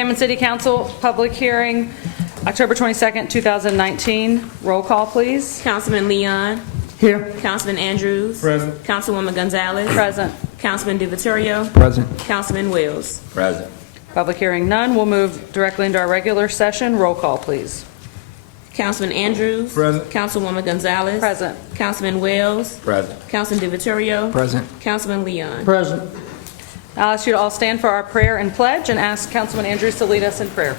Hammond City Council, public hearing, October 22nd, 2019. Roll call, please. Councilman Leon. Here. Councilman Andrews. Present. Councilwoman Gonzalez. Present. Councilman DiVittorio. Present. Councilman Wills. Present. Public hearing none. We'll move directly into our regular session. Roll call, please. Councilman Andrews. Present. Councilwoman Gonzalez. Present. Councilman Wells. Present. Councilman DiVittorio. Present. Councilman Leon. Present. I'll ask you to all stand for our prayer and pledge and ask Councilman Andrews to lead us in prayer.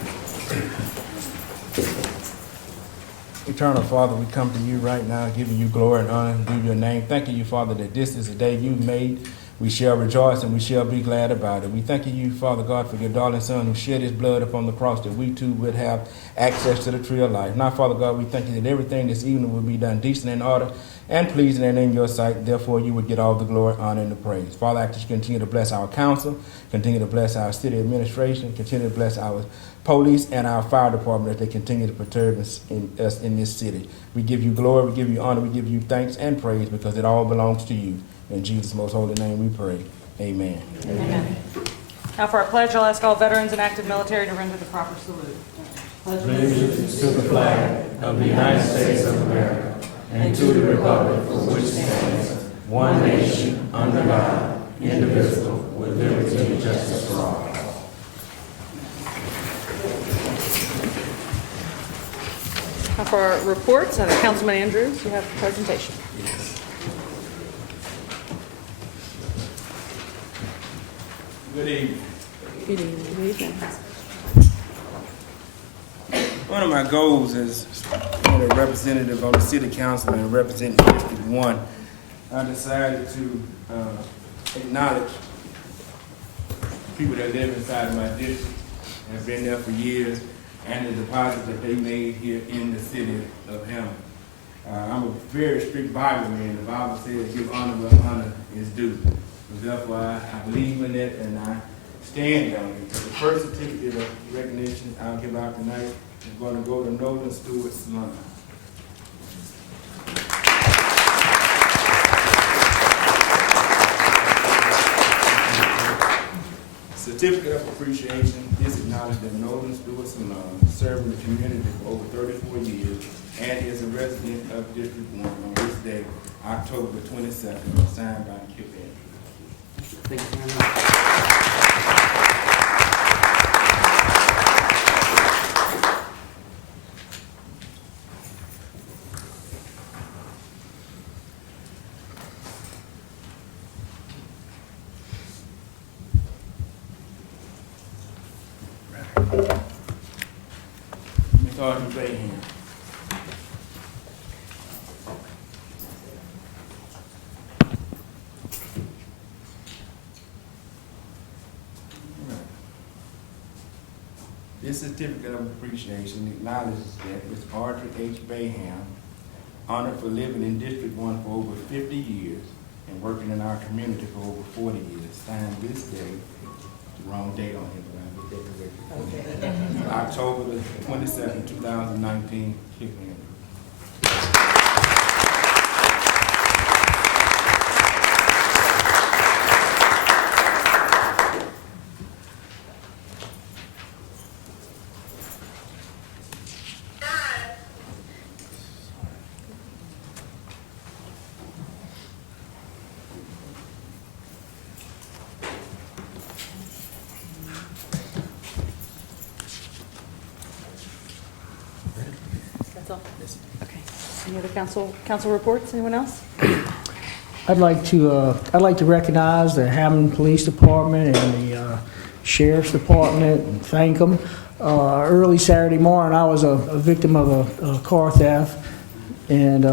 Eternal Father, we come to you right now, giving you glory and honor and due your name. Thanking you, Father, that this is a day you've made. We shall rejoice and we shall be glad about it. We thank you, Father God, for your darling Son who shed his blood upon the cross that we too would have access to the tree of life. Now, Father God, we thank you that everything this evening will be done decent in order and pleasing and in your sight. Therefore, you would get all the glory, honor, and the praise. Father, I ask that you continue to bless our council, continue to bless our city administration, continue to bless our police and our fire department as they continue to perturb us in this city. We give you glory, we give you honor, we give you thanks and praise because it all belongs to you. In Jesus' most holy name we pray. Amen. Amen. Now for our pledge, I'll ask all veterans and active military to render the proper salute. Pledge allegiance to the flag of the United States of America and to the republic for which it stands, one nation, under God, indivisible, with liberty and justice for all. Now for our reports, Councilman Andrews, you have the presentation. Good evening. Good evening. One of my goals as being a representative on the city council and representing District 1, I decided to acknowledge people that live inside of my district and have been there for years and the deposits that they made here in the city of Hammond. I'm a very strict Bible man. The Bible says give honor where honor is due. So therefore, I believe in it and I stand on it. The first certificate of recognition I'll give out tonight is going to go to Nolan Stewart Salon. Certificate of appreciation is acknowledged that Nolan Stewart Salon served in the community for over 34 years and is a resident of District 1 on this day, October 22nd, signed by Kip Andrews. Thank you very much. Ms. Audrey Bayham. This certificate of appreciation acknowledges that Ms. Audrey H. Bayham, honored for living in District 1 for over 50 years and working in our community for over 40 years, signed this day, the wrong date on here, but I'll get that corrected. October the 22nd, 2019, Kip Andrews. That's all? Okay. Any other council reports? Anyone else? I'd like to recognize the Hammond Police Department and the Sheriff's Department and thank them. Early Saturday morning, I was a victim of a car theft, and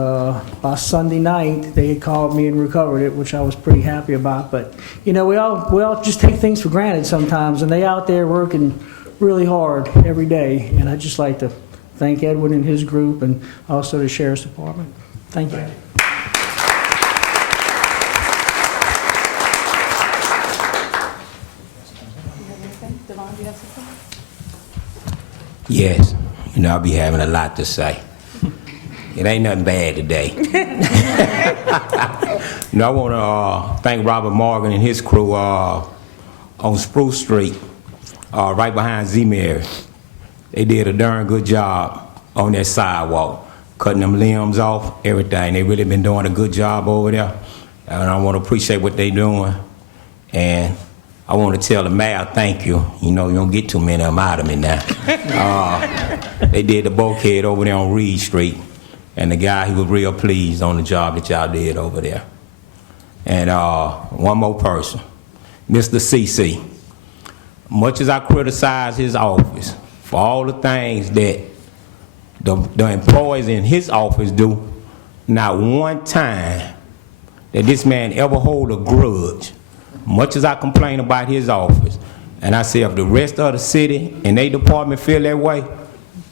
by Sunday night, they had called me and recovered it, which I was pretty happy about. But you know, we all just take things for granted sometimes, and they out there working really hard every day. And I'd just like to thank Edwin and his group, and also the Sheriff's Department. Thank you. Devon, do you have something? Yes, you know, I'll be having a lot to say. It ain't nothing bad today. You know, I want to thank Robert Morgan and his crew on Spruce Street right behind Z-Mary. They did a darn good job on that sidewalk, cutting them limbs off, everything. They really been doing a good job over there, and I want to appreciate what they doing. And I want to tell the mayor thank you. You know, you don't get too many of them out of me now. They did the bulkhead over there on Reed Street, and the guy, he was real pleased on the job that y'all did over there. And one more person, Mr. CC. Much as I criticize his office for all the things that the employees in his office do, not one time that this man ever hold a grudge. Much as I complain about his office, and I say if the rest of the city and their department feel that way,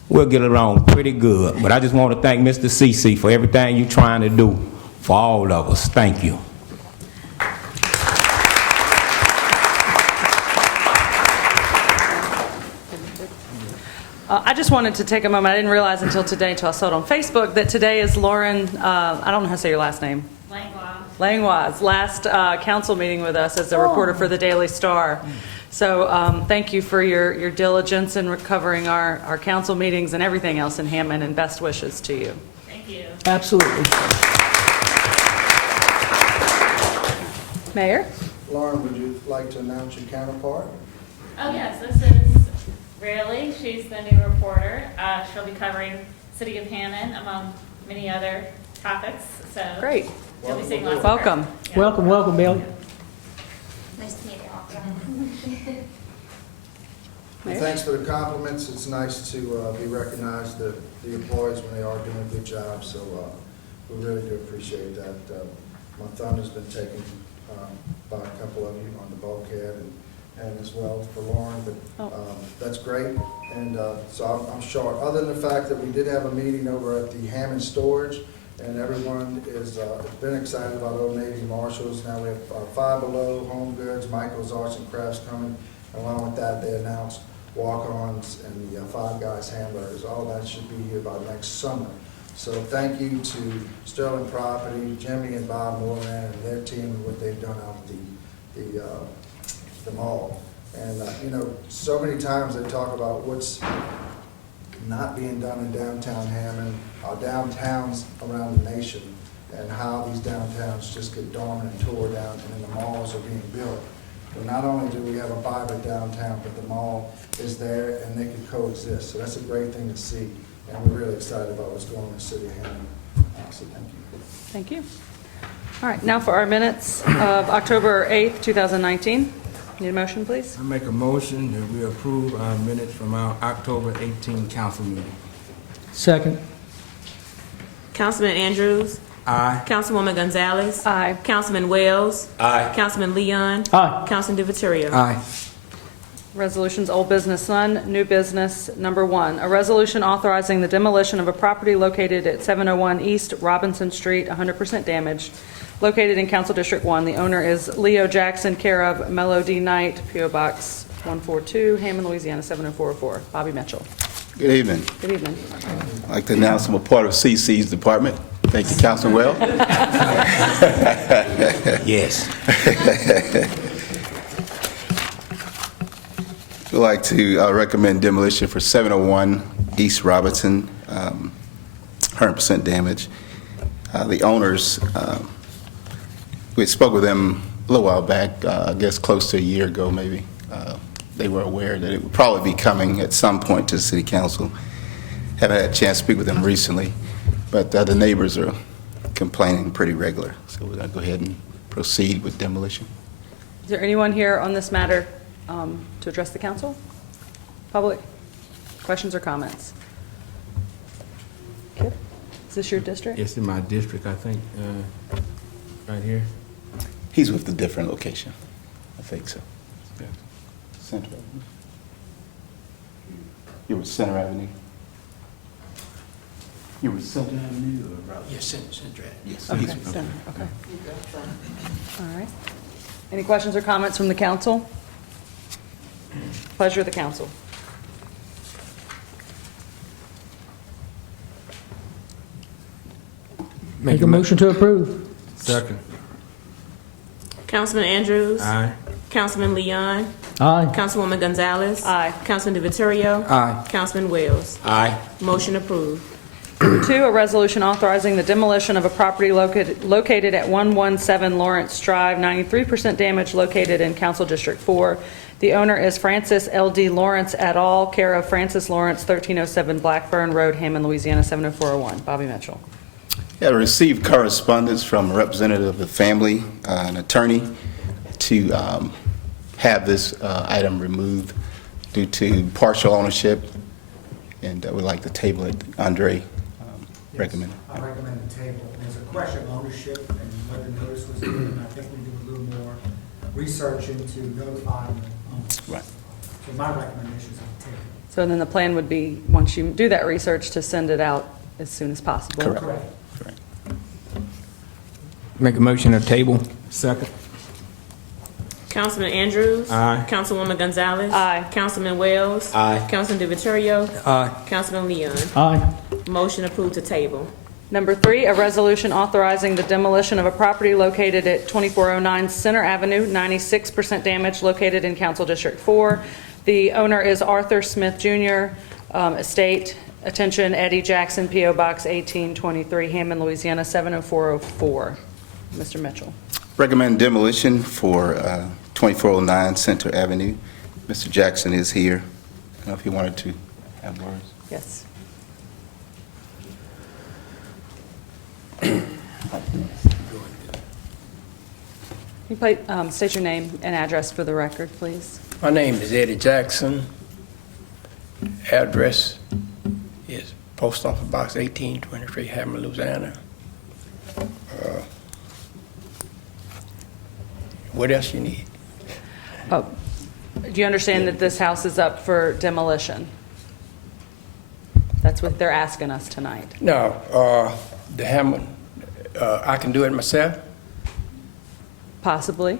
we'll get along pretty good. But I just want to thank Mr. CC for everything you're trying to do for all of us. Thank you. I just wanted to take a moment. I didn't realize until today, until I saw it on Facebook, that today is Lauren, I don't know how to say your last name. Langlois' last council meeting with us as a reporter for the Daily Star. So thank you for your diligence in covering our council meetings and everything else in Hammond, and best wishes to you. Thank you. Absolutely. Mayor? Lauren, would you like to announce your counterpart? Oh yes, this is Rayleigh. She's the new reporter. She'll be covering City of Hammond among many other topics. So Great. you'll be seeing lots of Welcome. her. Yeah. Welcome, welcome, Bailey. Nice to meet you all. Mayor? Thanks for the compliments. It's nice to be recognized, the employees, when they are doing a good job. So we really do appreciate that. My thunder's been taken by a couple of you on the bulkhead and as well for Lauren, but that's great. And so I'm short. Other than the fact that we did have a meeting over at the Hammond Storage, and everyone is been excited about Old Navy Marshalls. Now we have Five Below, Home Goods, Michael's Arts and Crafts coming. Along with that, they announced Walk-Ons and the Five Guys hamburgers. All that should be here by next summer. So thank you to Sterling Property, Jimmy and Bob Moran and their team and what they've done out at the mall. And you know, so many times they talk about what's not being done in downtown Hammond, our downtowns around the nation, and how these downtowns just get dormant and tore down, and then the malls are being built. But not only do we have a vibrant downtown, but the mall is there and they can coexist. So that's a great thing to see, and we're really excited about what's going on in the city of Hammond. So thank you. Thank you. All right, now for our minutes of October 8th, 2019. Need a motion, please? I make a motion that we approve our minutes from our October 18 council meeting. Second. Councilman Andrews. Aye. Councilwoman Gonzalez. Aye. Councilman Wells. Aye. Councilman Leon. Aye. Councilman DiViterio. Aye. Resolutions, old business, none. New business, number 1, a resolution authorizing the demolition of a property located at 701 East Robinson Street, 100% damaged, located in Council District 1. The owner is Leo Jackson, care of Melody Knight, P.O. Box 142, Hammond, Louisiana 70404. Bobby Mitchell. Good evening. Good evening. I'd like to announce I'm a part of CC's department. Thank you, Councilman Well. Yes. We'd like to recommend demolition for 701 East Robinson, 100% damage. The owners, we spoke with them a little while back, I guess close to a year ago maybe. They were aware that it would probably be coming at some point to the City Council. Haven't had a chance to speak with them recently, but the neighbors are complaining pretty regular. So we're going to go ahead and proceed with demolition. Is there anyone here on this matter to address the council? Public? Questions or comments? Kip, is this your district? It's in my district, I think, right here. He's with a different location. I think so. Center Avenue. You were Center Avenue? You were Center Avenue or Robinson? Yes, Center. Yes. Okay, he's- center, okay. All right. Any questions or comments from the council? Pleasure of the council. Make a motion to approve. Second. Councilman Andrews. Aye. Councilman Leon. Aye. Councilwoman Gonzalez. Aye. Councilman DeViterio. Aye. Councilman Wells. Aye. Motion approved. Number 2, a resolution authorizing the demolition of a property located at 117 Lawrence Drive, 93% damage, located in Council District 4. The owner is Francis L.D. Lawrence et al., care of Francis Lawrence, 1307 Blackburn Road, Hammond, Louisiana, 70401. Bobby Mitchell. Yeah, I received correspondence from a representative of the family, an attorney, to have this item removed due to partial ownership, and we'd like to table it. Andre recommended. I recommend the table. There's a question of ownership and whether notice was given. I think we do a little more research into notifying the owners. Right. So my recommendation is on the table. So then the plan would be, once you do that research, to send it out as soon as possible. Correct. Correct. Make a motion to table. Second. Councilman Andrews. Aye. Councilwoman Gonzalez. Aye. Councilman Wells. Aye. Councilman DeViterio. Aye. Councilman Leon. Aye. Motion approved to table. Number 3, a resolution authorizing the demolition of a property located at 2409 Center Avenue, 96% damage, located in Council District 4. The owner is Arthur Smith Jr., estate, attention, Eddie Jackson, P.O. Box 1823, Hammond, Louisiana, 70404. Mr. Mitchell. Recommend demolition for 2409 Center Avenue. Mr. Jackson is here. I don't know if he wanted to have words. Yes. Can you state your name and address for the record, please? My name is Eddie Jackson. Address is Post Office Box 1823, Hammond, Louisiana. What else you need? Oh, do you understand that this house is up for demolition? That's what they're asking us tonight. No, the Hammond, I can do it myself. Possibly.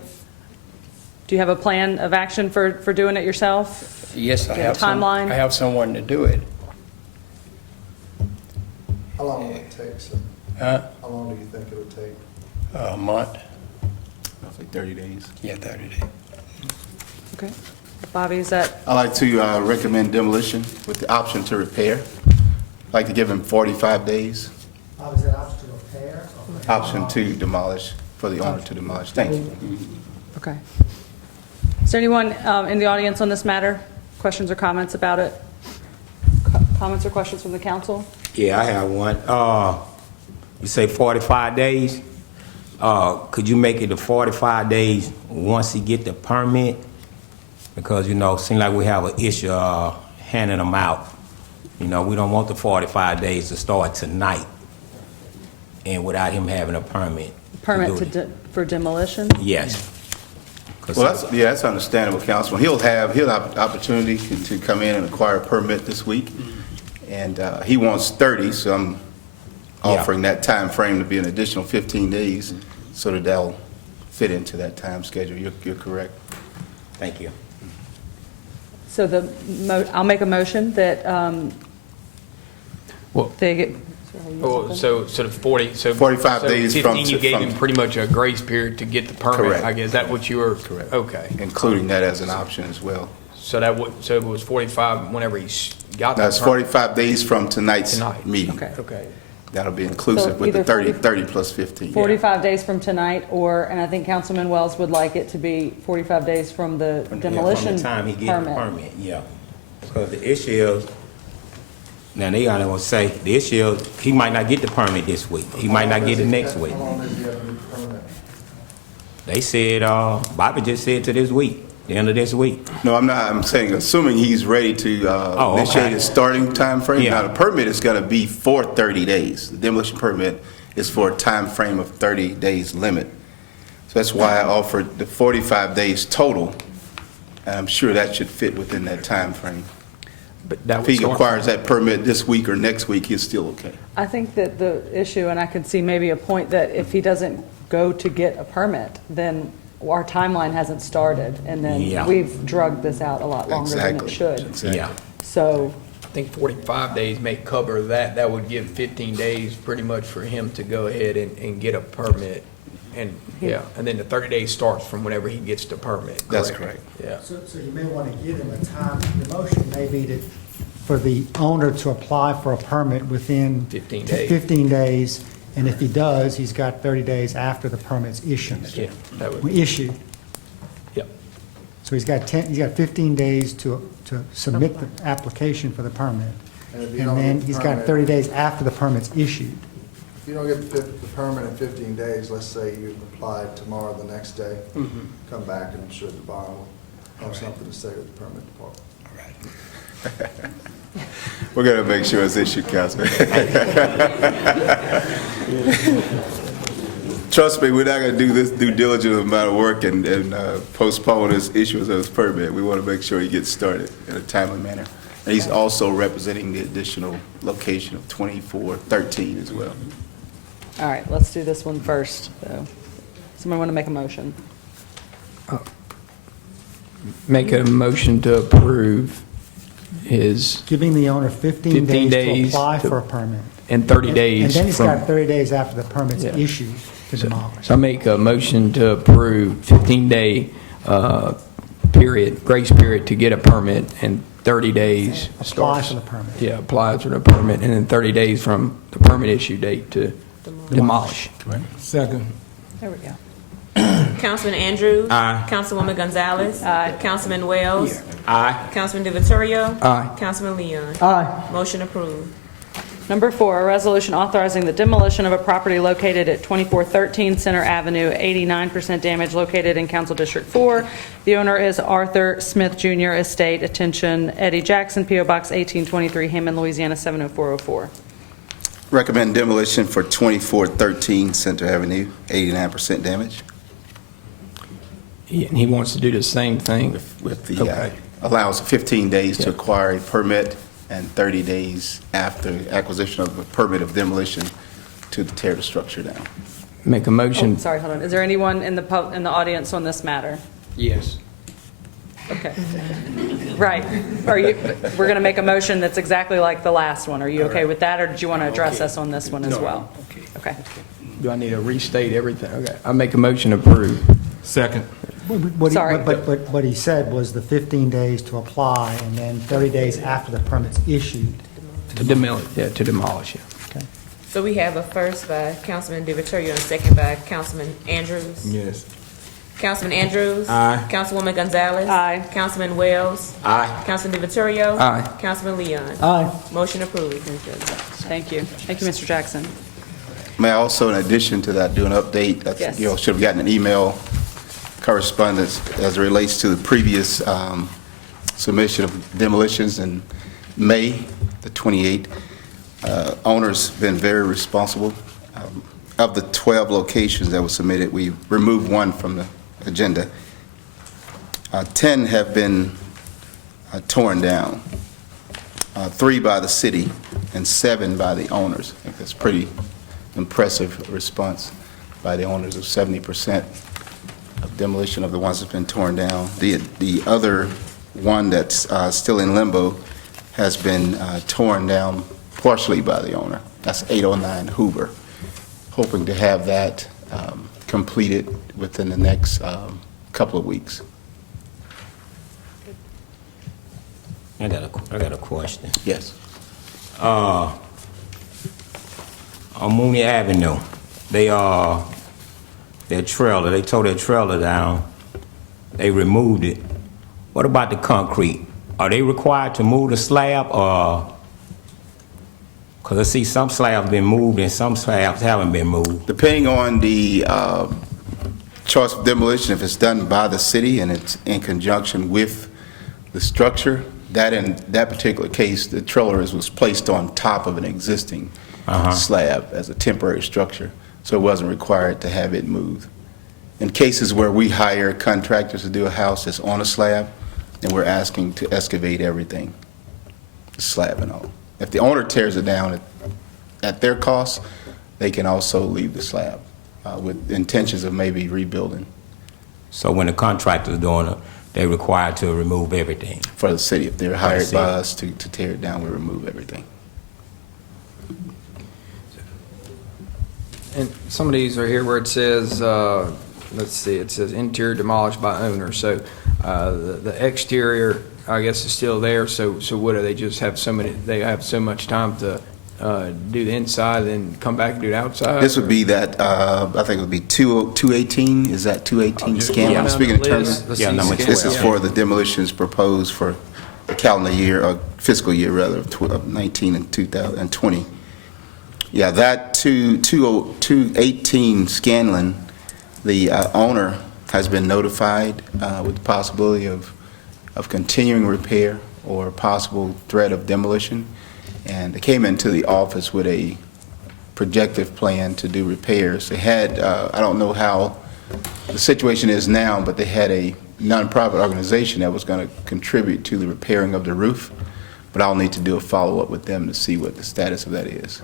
Do you have a plan of action for doing it yourself? Yes, I Do you have have a timeline? I have someone to do it. How long will it take, sir? Huh? How long do you think it would take? A month. Roughly 30 days. Yeah, 30 days. Okay. Bobby, is that, I'd like to recommend demolition with the option to repair. I'd like to give him 45 days, Is that option to repair? Or option to demolish, for the owner to demolish. Thank you. okay. Is there anyone in the audience on this matter? Questions or comments about it? Comments or questions from the council? Yeah, I have one. You say 45 days? Could you make it to 45 days once he get the permit? Because, it seems like we have an issue handing them out. We don't want the 45 days to start tonight and without him having a permit. Permit for demolition? Yes. 'Cause- Well, that's understandable, Councilman. He'll have opportunity to come in and acquire a permit this week. And he wants 30, so I'm offering that time frame to be an additional 15 days so that that'll fit into that time schedule. You're correct. Thank you. So I'll make a motion that Well, they get. so the 40, so 45 so days 15, from- you gave him from- pretty much a grace period to get the permit. Correct. I guess, is that what you were? Correct. Okay. Including that as an option as well. So it was 45 whenever he got the That's permit? 45 days from tonight's Tonight. meeting. Okay. Okay. That'll be inclusive So with the either 30 plus 15. 45 days from tonight, and I think Councilman Wells would like it to be 45 days from the demolition From the time he gets the permit. permit, yeah. Because the issue is, now they gotta go say, the issue is, he might not get the permit this week. He might not get it next week. How long does he have to be permanent? They said, Bobby just said to this week, the end of this week. No, I'm not, I'm saying, assuming he's ready to okay. initiate his starting time frame. Yeah. Now, the permit is going to be for 30 days. The demolition permit is for a time frame of 30 days limit. So that's why I offered the 45 days total. And I'm sure that should fit within that time frame. But that If was he acquires that permit this week or next week, he's still okay. I think that the issue, and I could see maybe a point that if he doesn't go to get a permit, then our timeline hasn't started, and then Yeah. we've drugged this out a lot longer than it Exactly. should. Exactly. Yeah. So, I think 45 days may cover that. That would give 15 days pretty much for him to go ahead and get a permit. And, yeah, and then the 30 days starts from whenever he gets the permit. That's correct. Yeah. So you may want to give him a time, the motion may be to, for the owner to apply for a permit within 15 days. 15 days, and if he does, he's got 30 days after the permit's issued. Yeah, that would, Issued. yep. So he's got 15 days to submit the application for the permit. And if you And don't then get the he's got permit- 30 days after the permit's issued. If you don't get the permit in 15 days, let's say you apply tomorrow, the next day, come back, and I'm sure the bond will have something to say with the permit department. We're going to make sure it's issued, Councilman. Trust me, we're not going to do this due diligent amount of work and postpone his issuance of his permit. We want to make sure he gets started in a timely manner. And he's also representing the additional location of 2413 as well. All right, let's do this one first, though. Somebody want to make a motion? Make a motion to approve his, Giving the owner 15 15 days to days apply to- for a permit. and 30 And days then he's from. got 30 days after the permit's Yeah. issued to demolish. So I make a motion to approve 15-day period, grace period to get a permit, and 30 days Apply starts. for the permit. Yeah, apply for the permit, and then 30 days from the permit issue date to demolish. Second. There we go. Councilman Andrews. Aye. Councilwoman Gonzalez. Aye. Councilman Wells. Aye. Councilman DeVittorio. Aye. Councilman Leon. Aye. Motion approved. Number 4, a resolution authorizing the demolition of a property located at 2413 Center Avenue, 89% damage, located in Council District 4. The owner is Arthur Smith Jr. Estate. Attention, Eddie Jackson, P.O. Box 1823, Hammond, Louisiana 70404. Recommend demolition for 2413 Center Avenue, 89% damage. And he wants to do the same thing. With the, Okay. allows 15 days to Yeah. acquire a permit and 30 days after acquisition of a permit of demolition to tear the structure down. Make a Oh, motion. sorry, hold on. Is there anyone in the audience on this matter? Yes. Okay. Right. We're going to make a motion that's exactly like the last one. Are you okay with that, or did you want to address us on this one as well? Okay. Do I need to restate everything? Okay. I make a motion to approve. Second. Sorry. But what he said was the 15 days to apply, and then 30 days after the permit's issued. To demolish, yeah, to demolish it. Okay. So we have a first by Councilman DeVittorio and a second by Councilman Andrews. Yes. Councilman Andrews. Aye. Councilwoman Gonzalez. Aye. Councilman Wells. Aye. Councilman DeVittorio. Aye. Councilman Leon. Aye. Motion approved. Thank you. Thank you, Mr. Jackson. May I also, in addition to that, do an update? I think Yes. you all should have gotten an email correspondence as it relates to the previous submission of demolitions in May, the 28th. Owner's been very responsible. Of the 12 locations that were submitted, we removed one from the agenda. 10 have been torn down, 3 by the city and 7 by the owners. I think that's pretty impressive response by the owners of 70% of demolition of the ones that's been torn down. The other one that's still in limbo has been torn down partially by the owner. That's 809 Hoover. Hoping to have that completed within the next couple of weeks. I got a question. Yes. On Mooney Avenue, their trailer, they tore their trailer down. They removed it. What about the concrete? Are they required to move the slab, or? Because I see some slabs been moved and some slabs haven't been moved. Depending on the choice of demolition, if it's done by the city and it's in conjunction with the structure, that in that particular case, the trailer was placed on top of an existing slab as a temporary structure, so it wasn't required to have it moved. In cases where we hire contractors to do a house that's on a slab, and we're asking to excavate everything, the slab and all. If the owner tears it down at their cost, they can also leave the slab with intentions of maybe rebuilding. So when the contractor's doing it, they're required to remove everything. For the city, if they're hired city. by us to tear it down, we remove everything. And some of these are here where it says, let's see, it says interior demolished by owner. So the exterior, I guess, is still there. So what do they just have they have so much time to do the inside and come back and do the outside? This would be that, I think it would be 218, is that 218 Scanlon? I'm speaking in terms of, this is for the demolitions proposed for the calendar year, or fiscal year rather, of 19 and 2020. Yeah, that 218 Scanlon, the owner has been notified with the possibility of continuing repair or possible threat of demolition. And they came into the office with a projective plan to do repairs. They had, I don't know how the situation is now, but they had a nonprofit organization that was going to contribute to the repairing of the roof. But I'll need to do a follow-up with them to see what the status of that is.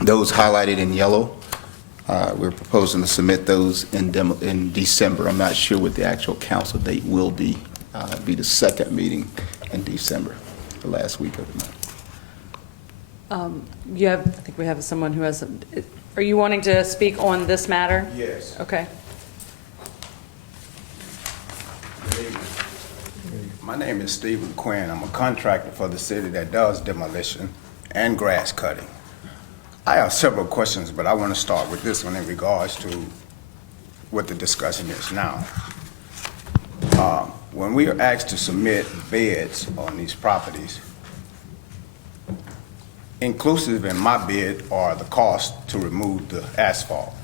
Those highlighted in yellow, we're proposing to submit those in December. I'm not sure what the actual council date will be. It'll be the second meeting in December, the last week of the month. I think we have someone who has, are you wanting to speak on this matter? Yes. Okay. My name is Stephen Quinn. I'm a contractor for the city that does demolition and grass cutting. I have several questions, but I want to start with this one in regards to what the discussion is now. When we are asked to submit bids on these properties, inclusive in my bid are the cost to remove the asphalt.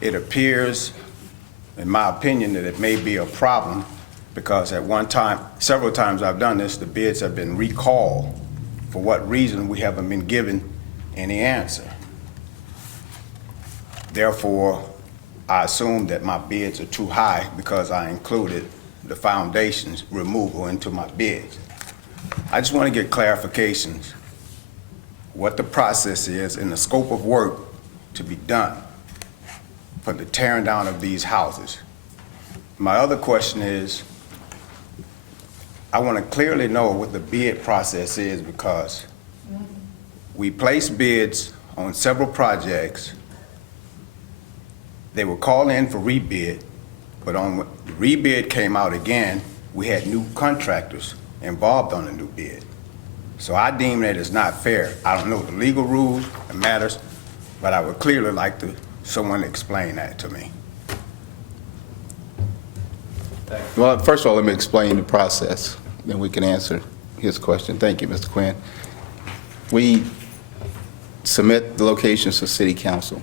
It appears, in my opinion, that it may be a problem because at one time, several times I've done this, the bids have been recalled. For what reason, we haven't been given any answer. Therefore, I assume that my bids are too high because I included the foundation's removal into my bids. I just want to get clarifications what the process is and the scope of work to be done for the tearing down of these houses. My other question is, I want to clearly know what the bid process is because we placed bids on several projects. They were called in for rebid, but on the rebid came out again, we had new contractors involved on the new bid. So I deem that it's not fair. I don't know the legal rules and matters, but I would clearly like someone to explain that to me. Well, first of all, let me explain the process, then we can answer his question. Thank you, Mr. Quinn. We submit the locations to City Council.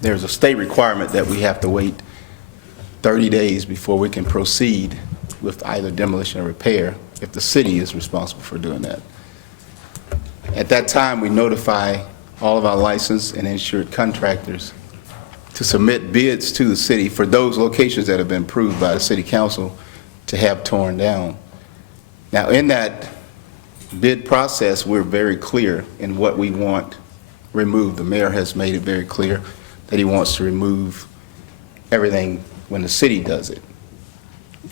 There's a state requirement that we have to wait 30 days before we can proceed with either demolition or repair if the city is responsible for doing that. At that time, we notify all of our licensed and insured contractors to submit bids to the city for those locations that have been approved by the City Council to have torn down. Now, in that bid process, we're very clear in what we want removed. The mayor has made it very clear that he wants to remove everything when the city does it.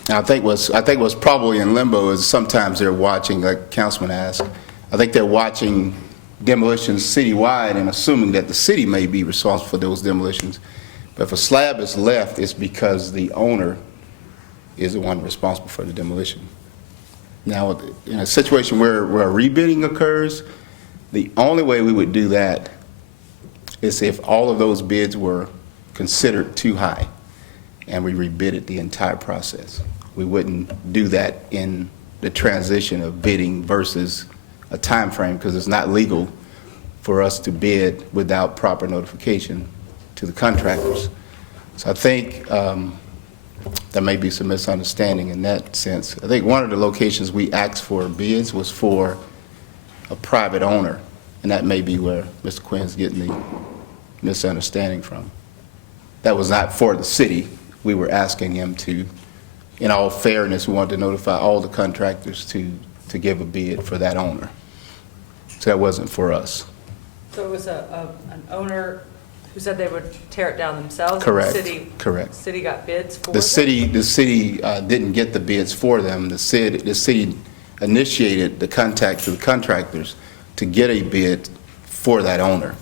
Now, I think what's probably in limbo is sometimes they're watching, like Councilman asked, I think they're watching demolitions citywide and assuming that the city may be responsible for those demolitions. But if a slab is left, it's because the owner is the one responsible for the demolition. Now, in a situation where rebidding occurs, the only way we would do that is if all of those bids were considered too high and we rebidded the entire process. We wouldn't do that in the transition of bidding versus a time frame because it's not legal for us to bid without proper notification to the contractors. So I think there may be some misunderstanding in that sense. I think one of the locations we asked for bids was for a private owner, and that may be where Mr. Quinn's getting the misunderstanding from. That was not for the city. We were asking him to, in all fairness, we wanted to notify all the contractors to give a bid for that owner. So that wasn't for us. So it was an owner who said they would tear it down themselves? Correct. And the city, Correct. City got bids for The them? city didn't get the bids for them. The city initiated the contact to the contractors to get a bid for that owner.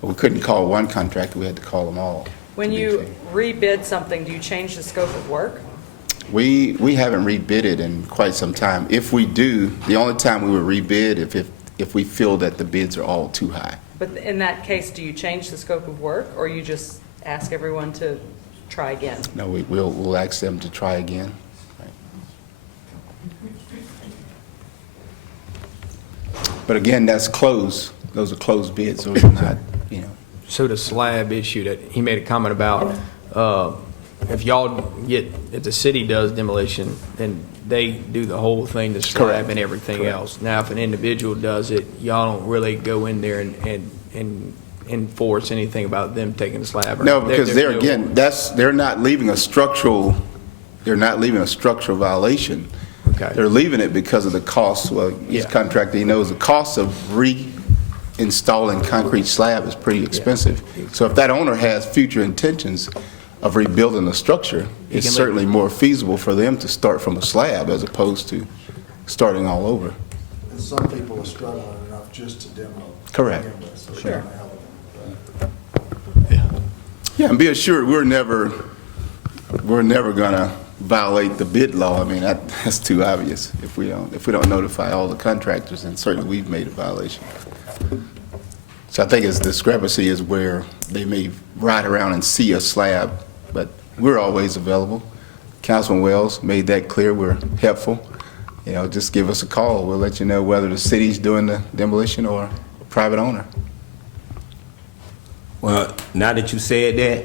We couldn't call one contractor, we had to call them all. When you rebid something, do you change the scope of work? We haven't rebid it in quite some time. If we do, the only time we would rebid if we feel that the bids are all too high. But in that case, do you change the scope of work, or you just ask everyone to try again? No, we'll ask them to try again. But again, that's closed. Those are closed bids, those are not, you know. So the slab issue that he made a comment about, if y'all if the city does demolition, then they do the whole thing, the slab Correct. and everything Correct. else. Now, if an individual does it, y'all don't really go in there and enforce anything about them taking the slab. No, because they're not leaving a structural violation. Okay. They're leaving it because of the cost. Well, each Yeah. contractor, he knows the cost of reinstalling concrete slab is pretty expensive. So if that owner has future intentions of rebuilding the structure, it's can certainly more feasible for them to start from a slab as opposed to starting all over. And some people are struggling enough just to demo. Correct. to begin with, so we Sure. wanna help them. Yeah, and be assured, we're never gonna violate the bid law. I mean, that's too obvious. If we don't notify all the contractors, then certainly we've made a violation. So I think its discrepancy is where they may ride around and see a slab, but we're always available. Councilman Wells made that clear. We're helpful. You know, just give us a call. We'll let you know whether the city's doing the demolition or a private owner. Well, now that you said that,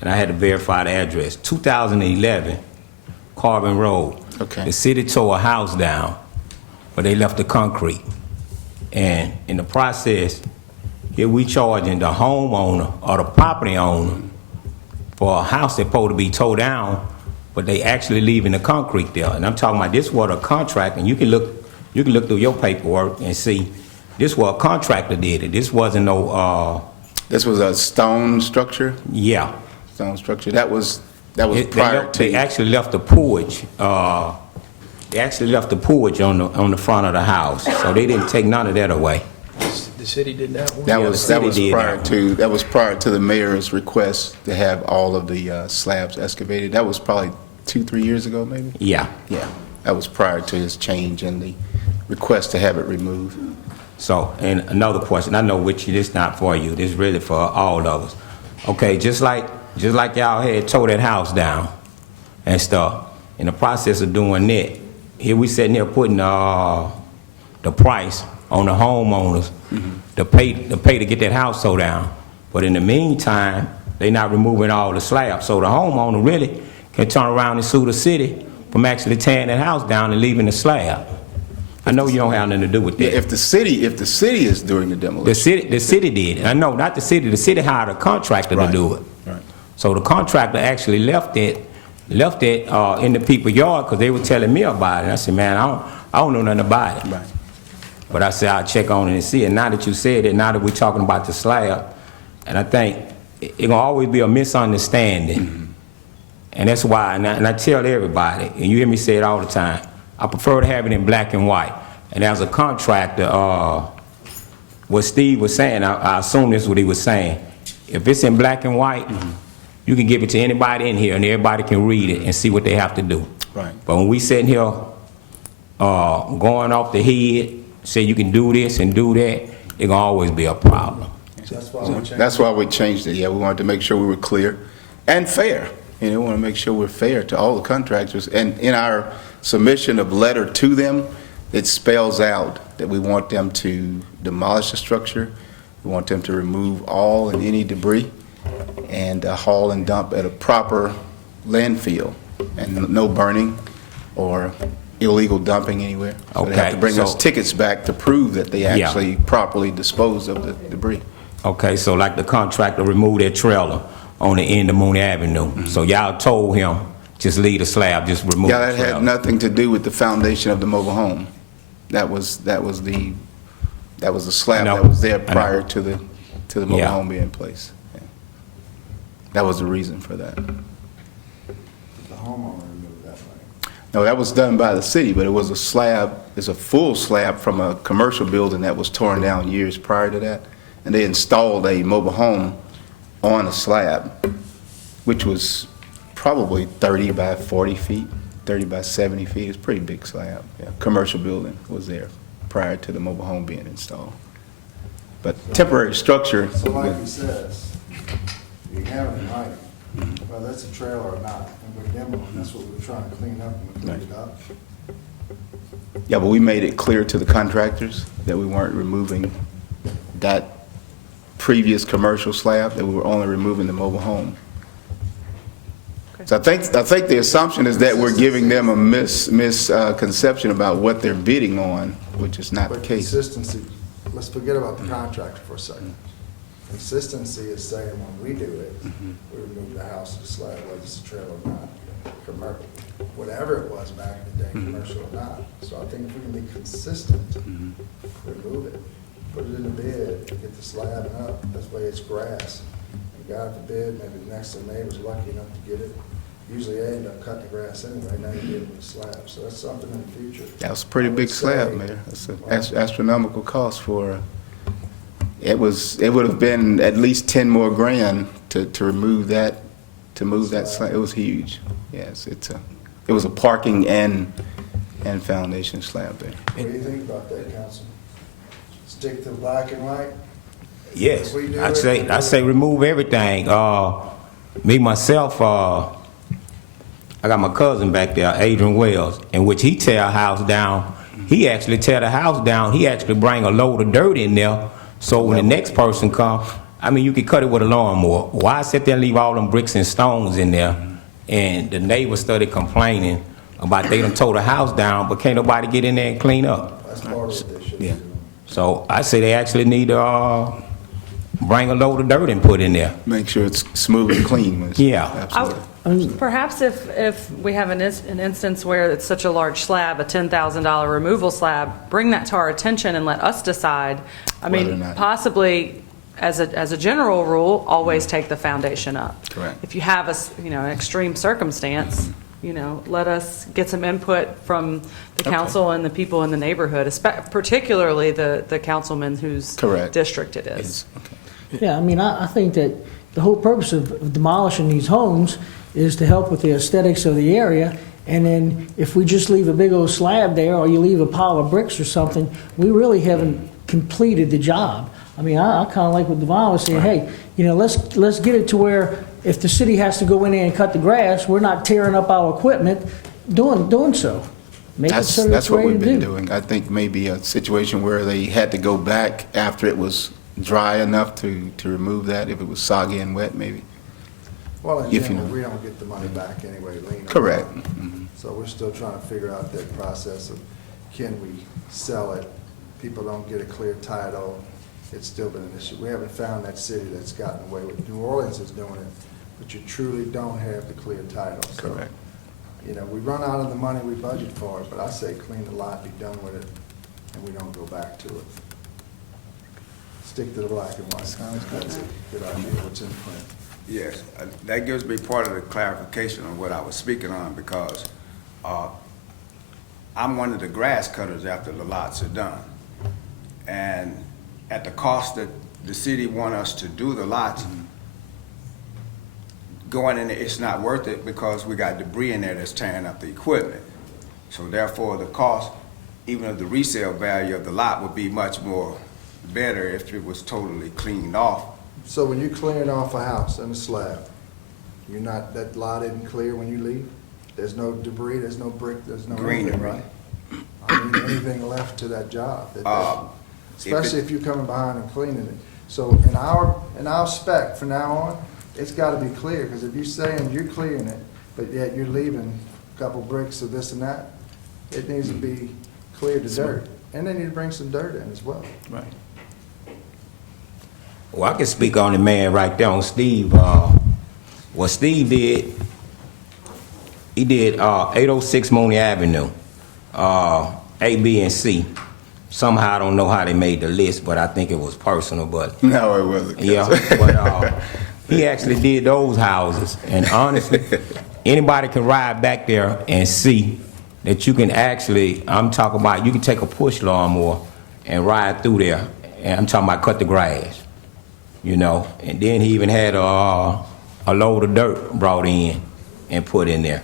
and I had to verify the address, 2011, Carbon Road. Okay. The city tore a house down, but they left the concrete. And in the process, here we charging the homeowner or the property owner for a house that's supposed to be tore down, but they actually leaving the concrete there. And I'm talking about this was a contract, and you can look through your paperwork and see this was a contractor did it. This wasn't no This was a stone structure? yeah. Stone structure. That was prior to. They actually left the porch. They actually left the porch on the front of the house, so they didn't take none of that away. The city did that one? That Yeah, was the city did prior to the mayor's request to have all of the slabs excavated. That was probably 2-3 years ago, maybe. Yeah. Yeah, that was prior to his change and the request to have it removed. So, and another question, I know which this not for you. This really for all of us. Okay, just like y'all had tore that house down and stuff. In the process of doing that, here we sitting here putting the price on the homeowners to pay to get that house tore down. But in the meantime, they not removing all the slabs. So the homeowner really can turn around and sue the city from actually tearing that house down and leaving the slab. I know you don't have nothing to do with Yeah, that. if the city is doing the demolition. The city did. I know, not the city. The city hired a contractor to Right. do it. Right. So the contractor actually left it in the people's yard because they were telling me about it. And I said, man, I don't know nothing about it. Right. But I said, I'll check on it and see it. Now that you said it, now that we're talking about the slab, and I think it's going to always be a misunderstanding. And that's why, and I tell everybody, and you hear me say it all the time, I prefer to have it in black and white. And as a contractor, what Steve was saying, I assume this is what he was saying. If it's in black and white, you can give it to anybody in here, and everybody can read it and see what they have to do. Right. But when we sitting here going off the head, say you can do this and do that, it's going to always be a problem. That's why we changed it. That's why we changed it. Yeah, we wanted to make sure we were clear and fair. You know, we want to make sure we're fair to all the contractors. And in our submission of letter to them, it spells out that we want them to demolish the structure. We want them to remove all and any debris and haul and dump at a proper landfill and no burning or illegal dumping anywhere. So they have Okay, to bring us so- tickets back to prove that they Yeah. actually properly disposed of the debris. Okay, so like the contractor removed that trailer on the end of Mooney Avenue. So y'all told him, just leave the slab, just remove Yeah, the that trailer. had nothing to do with the foundation of the mobile home. That was the slab I know. that was there I know. prior to the mobile Yeah. home being in place. Yeah. That was the reason for that. The homeowner removed that money. No, that was done by the city, but it was a slab, it's a full slab from a commercial building that was torn down years prior to that. And they installed a mobile home on a slab, which was probably 30 by 40 feet, 30 by 70 feet. It's a pretty big slab. Yeah, commercial building was there prior to the mobile home being installed. But temporary structure. So like he says, you have it in writing, whether that's a trailer or not, and we're demoing, that's what we're trying to clean up, and we cleaned it up. Yeah, but we made it clear to the contractors that we weren't removing that previous commercial slab, that we were only removing the mobile home. So I think the assumption is that we're giving them a misconception about what they're bidding on, which is not the But case. consistency, let's forget about the contractor for a second. Consistency is saying when we do it, we remove the house of the slab, whether it's a trailer or not, commercial, whatever it was back in the day, commercial or not. So I think if we can be consistent, remove it, put it in the bid, get the slab up, this way it's grass. And God forbid, maybe the next door neighbor's lucky enough to get it. Usually they end up cutting the grass anyway, now you get it with a slab, so that's something in the future. That was a pretty I would big slab, say- Mayor. That's an astronomical cost for, it would have been at least 10 more grand to remove that, to move that slab. It was huge. Yes, it was a parking and foundation slab there. What do you think about that, Councilman? Stick to black and white? Yes, If we do I'd it- say remove everything. Me, myself, I got my cousin back there, Adrian Wells, in which he tear a house down. He actually tear the house down. He actually bring a load of dirt in there. So when the next person come, I mean, you could cut it with a lawnmower. Why sit there and leave all them bricks and stones in there? And the neighbors started complaining about they done tore the house down, but can't nobody get in there and clean up. That's part of what they should Yeah. do. So I say they actually need to bring a load of dirt and put in there. Make sure it's smooth and clean. when it's- Yeah. Absolutely. Perhaps if we have an instance where it's such a large slab, a $10,000 removal slab, bring that to our attention and let us decide. I Whether or mean, not- possibly, as a general rule, always take the foundation up. Correct. If you have an extreme circumstance, let us get some input from the Okay. council and the people in the neighborhood, particularly the councilman whose Correct. district it is. It's- okay. Yeah, I mean, I think that the whole purpose of demolishing these homes is to help with the aesthetics of the area. And then if we just leave a big old slab there, or you leave a pile of bricks or something, we really haven't completed the job. I mean, I kind of like what Devon was saying, hey, let's get it to where if the city has to go in there and cut the grass, we're not tearing up our equipment doing so. Make it so That's it's what ready we've to been do. doing. I think maybe a situation where they had to go back after it was dry enough to remove that, if it was soggy and wet, maybe. Well, in If you general, know. we don't get the money back anyway, lien. or Correct. not. So we're still trying to figure out that process of, can we sell it? People don't get a clear title. It's still been an issue. We haven't found that city that's gotten away with it. New Orleans is doing it, but you truly don't have the clear title. So, Correct. we run out of the money we budget for it, but I say clean the lot, be done with it, and we don't go back to it. Stick to the black and white. Sounds good. That's a good idea, what's in print. Yes, that gives me part of the clarification on what I was speaking on, because I'm one of the grass cutters after the lots are done. And at the cost that the city want us to do the lots, going in there, it's not worth it because we got debris in there that's tearing up the equipment. So therefore, the cost, even of the resale value of the lot, would be much more better if it was totally cleaned off. So when you clearing off a house and a slab, that lot isn't clear when you leave? There's no debris, there's no brick, there's no Greenery. anything, right? I mean, anything left to that job? Especially if you're coming behind and cleaning it. So in our spec from now on, it's gotta be clear, because if you're saying you're clearing it, but yet you're leaving a couple bricks of this and that, it needs to be cleared to dirt. And they need to bring some dirt in as well. Right. Well, I can speak on the man right there on Steve. What Steve did, he did 806 Mooney Avenue, A, B, and C. Somehow I don't know how they made the list, but I think it was personal. But No, it wasn't. yeah, but he actually did those houses. And honestly, anybody can ride back there and see that you can actually, I'm talking about, you can take a push lawnmower and ride through there, and I'm talking about cut the grass, you know. And then he even had a load of dirt brought in and put in there.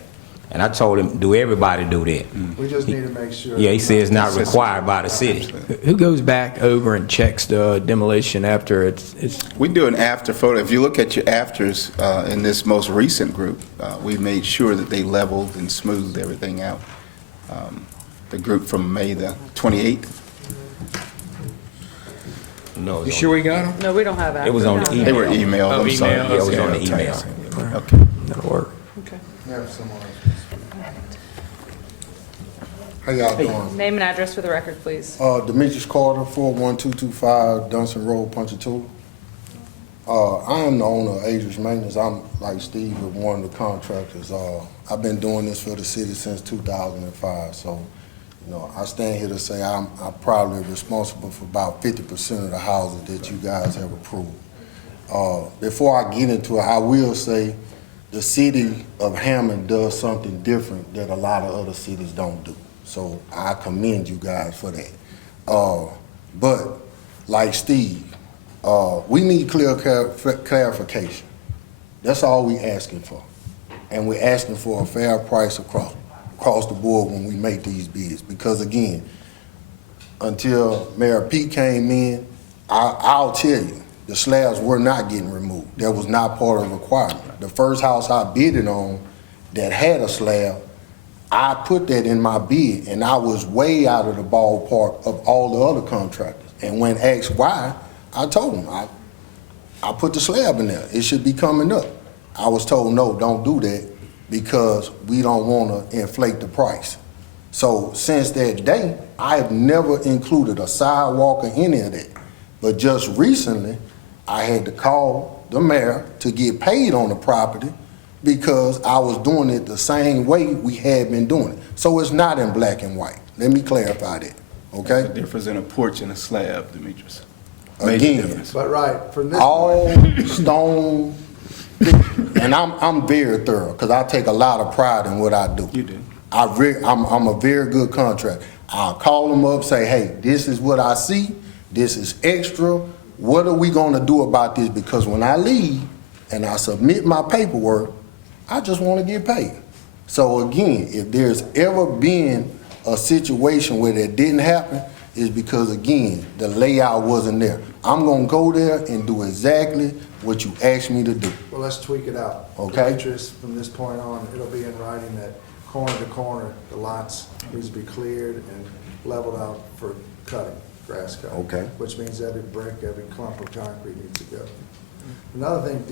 And I told him, do everybody do that? We just need to make sure. Yeah, he said it's not required by the city. Who goes back over and checks the demolition after it's We do an after photo. If you look at your afters in this most recent group, we made sure that they leveled and smoothed everything out. The group from May the 28th. No, You sure we got them? No, we don't have that. It was on the They were emailed, Oh, I'm sorry. email, Yeah, it was okay. on the email. Okay. That'll work. Okay. Yeah, someone else. How y'all doing? Name and address for the record, please. Demetrius Carter, 41225 Dunson Road, Ponchatoula. I am the owner of Adrian's Maintenance. I'm, like Steve, one of the contractors. I've been doing this for the city since 2005, so, you know, I stand here to say I'm probably responsible for about 50% of the houses that you guys have approved. Before I get into it, I will say the city of Hammond does something different that a lot of other cities don't do. So I commend you guys for that. But like Steve, we need clear clarification. That's all we asking for. And we're asking for a fair price across the board when we make these bids. Because again, until Mayor Pete came in, I'll tell you, the slabs were not getting removed. That was not part of the requirement. The first house I bidded on that had a slab, I put that in my bid, and I was way out of the ballpark of all the other contractors. And when asked why, I told them, I put the slab in there. It should be coming up. I was told, no, don't do that because we don't want to inflate the price. So since that day, I have never included a sidewalk or any of that. But just recently, I had to call the mayor to get paid on the property because I was doing it the same way we had been doing it. So it's not in black and white. Let me clarify that, okay? The difference in a porch and a slab, Demetrius. Major Again, difference. But right, from this. all stone, and I'm very thorough because I take a lot of pride in what I do. You do. I'm a very good contractor. I'll call them up, say, hey, this is what I see. This is extra. What are we gonna do about this? Because when I leave and I submit my paperwork, I just wanna get paid. So again, if there's ever been a situation where that didn't happen, it's because again, the layout wasn't there. I'm gonna go there and do exactly what you asked me to do. Well, let's tweak it out. Okay. Demetrius, from this point on, it'll be in writing that corner to corner, the lots needs to be cleared and leveled out for cutting, grass cutting. Okay. Which means every brick, every clump of concrete needs to go. Another thing,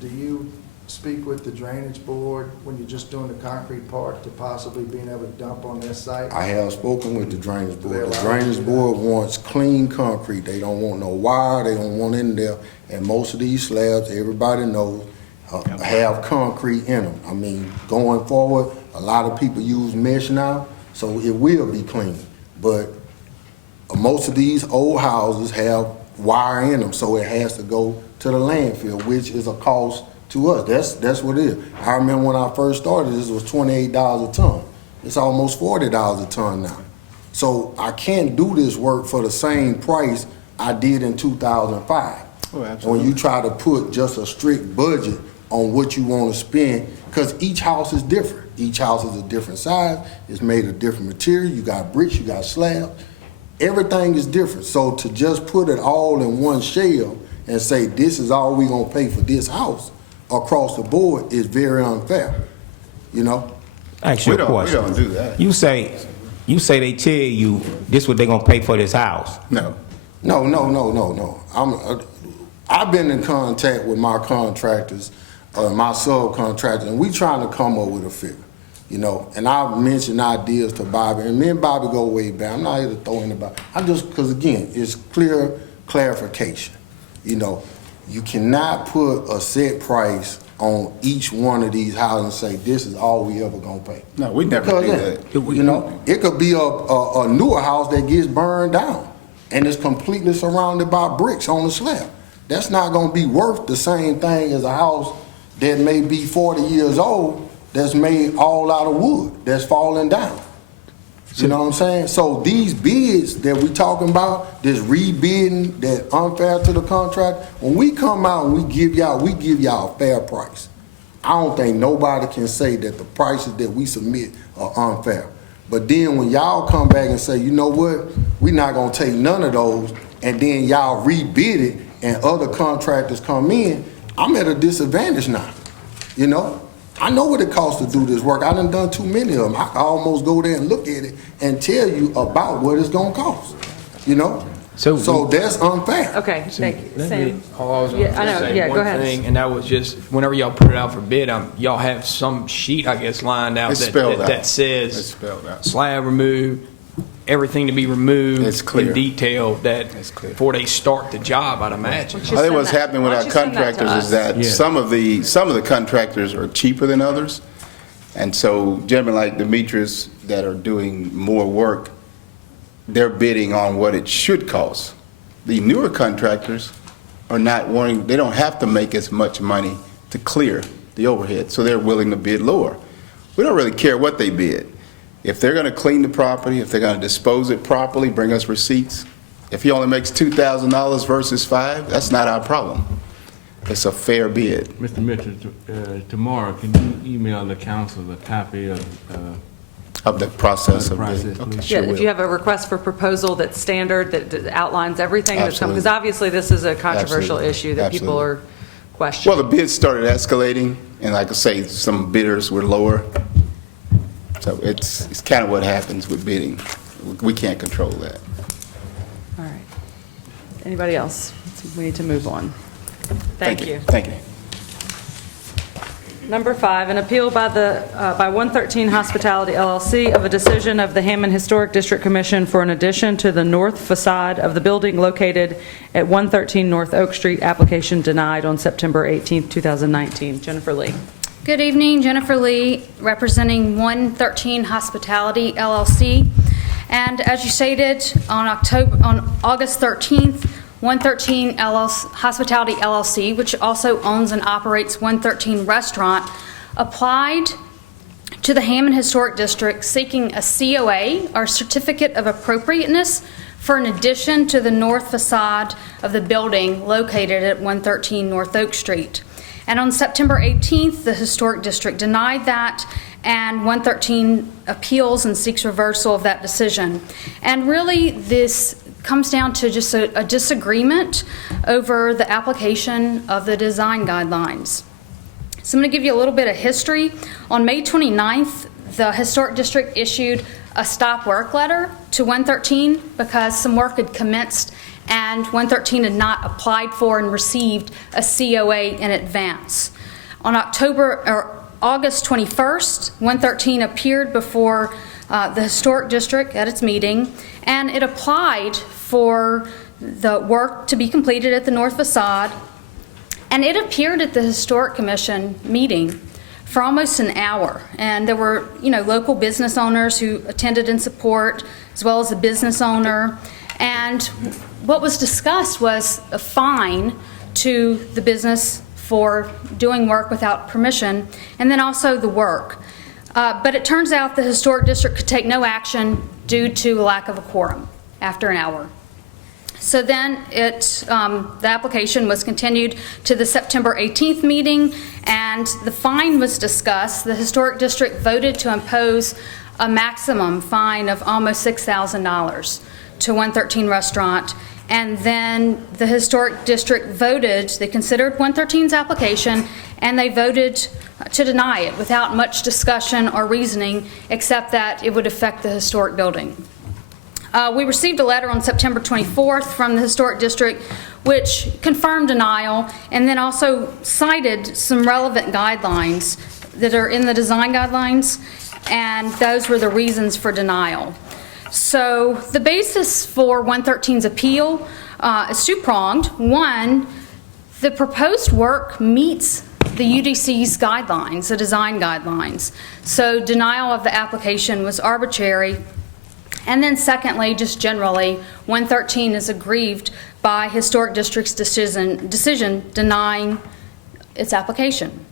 do you speak with the drainage board when you're just doing the concrete part to possibly being able to dump on their site? I have spoken with the drainage Do they board. The allow drainage you to do board wants clean concrete. They don't want no wire, they don't want in there. And most of these slabs, everybody knows, have concrete in them. I mean, going forward, a lot of people use mesh now, so it will be clean. But most of these old houses have wire in them, so it has to go to the landfill, which is a cost to us. That's what it is. I remember when I first started, this was $28 a ton. It's almost $40 a ton now. So I can't do this work for the same price I did in 2005. Oh, absolutely. When you try to put just a strict budget on what you want to spend, because each house is different. Each house is a different size. It's made of different material. You got bricks, you got slabs. Everything is different. So to just put it all in one shell and say this is all we're gonna pay for this house across the board is very unfair, you know? Ask you We a question. don't do that. You say they tell you this what they gonna pay for this house. No. I've been in contact with my contractors, my subcontractors, and we trying to come up with a figure, you know? And I've mentioned ideas to Bobby, and me and Bobby go way back. I'm not here to throw anybody. Because again, it's clear clarification. You know, you cannot put a set price on each one of these houses and say, this is all we ever gonna pay. No, we never Because do then, that. you know, it could be a newer house that gets burned down and it's completely surrounded by bricks on the slab. That's not gonna be worth the same thing as a house that may be 40 years old that's made all out of wood, that's falling down. You know what I'm saying? So these bids that we talking about, this rebidding, that unfair to the contract, when we come out and we give y'all a fair price. I don't think nobody can say that the prices that we submit are unfair. But then when y'all come back and say, you know what, we're not gonna take none of those, and then y'all rebid it and other contractors come in, I'm at a disadvantage now, you know? I know what it costs to do this work. I done too many of them. I can almost go there and look at it and tell you about what it's gonna cost, you know? So that's unfair. Okay, thank you. Sam? All I was Yeah, I going know. to say, Yeah, go one ahead. thing, and that was just, whenever y'all put it out for bid, y'all have some sheet, I guess, lined out It's that spelled out. that It's says spelled out. slab removed, everything to be removed. It's clear. In detail that It's clear. before they start the job, I'd imagine. I think what's happening with Why our don't you send that to contractors is that some of the contractors are cheaper than others. And so gentlemen like Demetrius that are doing more work, they're bidding on what it should cost. The newer contractors are not wanting, they don't have to make as much money to clear the overhead, so they're willing to bid lower. We don't really care what they bid. If they're gonna clean the property, if they're gonna dispose it properly, bring us receipts. If he only makes $2,000 versus $5,000, that's not our problem. It's a fair bid. Mr. Mitchell, tomorrow, can you email the council a copy of Of the process the of process, bidding. please? Yeah, if you have a request for proposal that's standard, that outlines everything that's coming, because Absolutely. obviously this is a controversial Absolutely. issue that people Absolutely. are questioning. Well, the bids started escalating, and like I say, some bidders were lower. So it's kind of what happens with bidding. We can't control that. All right. Anybody else? We need to move on. Thank you. Thank you. Number 5, an appeal by 113 Hospitality LLC of a decision of the Hammond Historic District Commission for an addition to the north facade of the building located at 113 North Oak Street, application denied on September 18, 2019. Jennifer Lee. Good evening, Jennifer Lee, representing 113 Hospitality LLC. And as you stated, on August 13th, 113 Hospitality LLC, which also owns and operates 113 Restaurant, applied to the Hammond Historic District seeking a COA, or Certificate of Appropriateness, for an addition to the north facade of the building located at 113 North Oak Street. And on September 18th, the Historic District denied that, and 113 appeals and seeks reversal of that decision. And really, this comes down to just a disagreement over the application of the design guidelines. So I'm going to give you a little bit of history. On May 29th, the Historic District issued a stop work letter to 113 because some work had commenced and 113 had not applied for and received a COA in advance. On August 21st, 113 appeared before the Historic District at its meeting, and it applied for the work to be completed at the north facade, and it appeared at the Historic Commission meeting for almost an hour. And there were, local business owners who attended in support, as well as a business owner. And what was discussed was a fine to the business for doing work without permission, and then also the work. But it turns out the Historic District could take no action due to a lack of a quorum after an hour. So then the application was continued to the September 18th meeting, and the fine was discussed. The Historic District voted to impose a maximum fine of almost $6,000 to 113 Restaurant. And then the Historic District voted, they considered 113's application, and they voted to deny it without much discussion or reasoning, except that it would affect the historic building. We received a letter on September 24th from the Historic District which confirmed denial and then also cited some relevant guidelines that are in the design guidelines, and those were the reasons for denial. So the basis for 113's appeal is two-pronged. One, the proposed work meets the UDC's guidelines, the design guidelines. So denial of the application was arbitrary. And then secondly, just generally, 113 is aggrieved by Historic District's decision denying its application.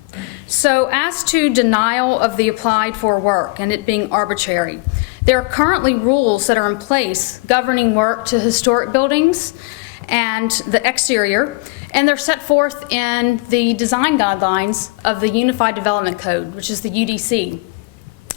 So as to denial of the applied for work and it being arbitrary, there are currently rules that are in place governing work to historic buildings and the exterior, and they're set forth in the design guidelines of the Unified Development Code, which is the UDC.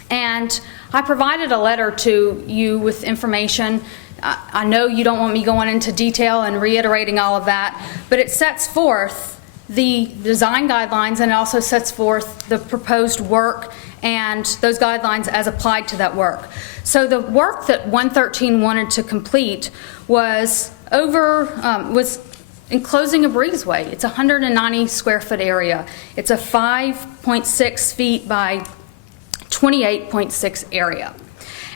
And I provided a letter to you with information. I know you don't want me going into detail and reiterating all of that, but it sets forth the design guidelines, and it also sets forth the proposed work and those guidelines as applied to that work. So the work that 113 wanted to complete was enclosing a breezeway. It's a 190 square foot area. It's a 5.6 feet by 28.6 area.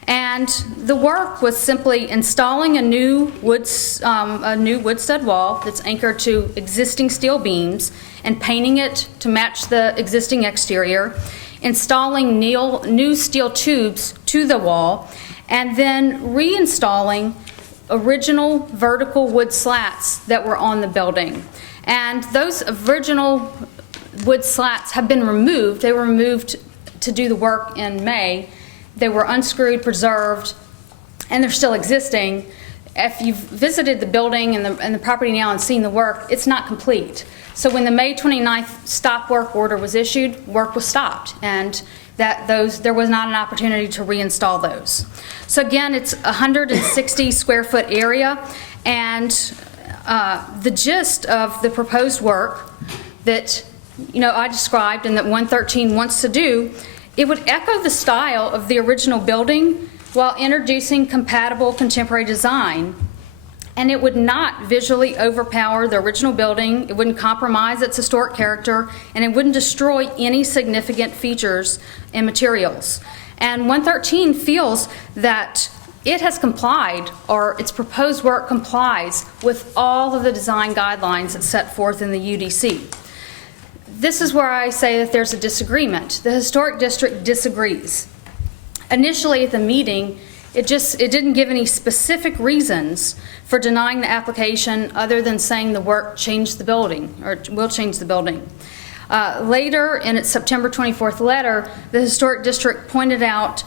And the work was simply installing a new wood stud wall that's anchored to existing steel beams and painting it to match the existing exterior, installing new steel tubes to the wall, and then reinstalling original vertical wood slats that were on the building. And those original wood slats have been removed. They were removed to do the work in May. They were unscrewed, preserved, and they're still existing. If you've visited the building and the property now and seen the work, it's not complete. So when the May 29th stop work order was issued, work was stopped, and there was not an opportunity to reinstall those. So again, it's a 160 square foot area, and the gist of the proposed work that I described and that 113 wants to do, it would echo the style of the original building while introducing compatible contemporary design. And it would not visually overpower the original building, it wouldn't compromise its historic character, and it wouldn't destroy any significant features and materials. And 113 feels that it has complied, or its proposed work complies, with all of the design guidelines that's set forth in the UDC. This is where I say that there's a disagreement. The Historic District disagrees. Initially at the meeting, it didn't give any specific reasons for denying the application other than saying the work changed the building, or will change the building. Later, in its September 24th letter, the Historic District pointed out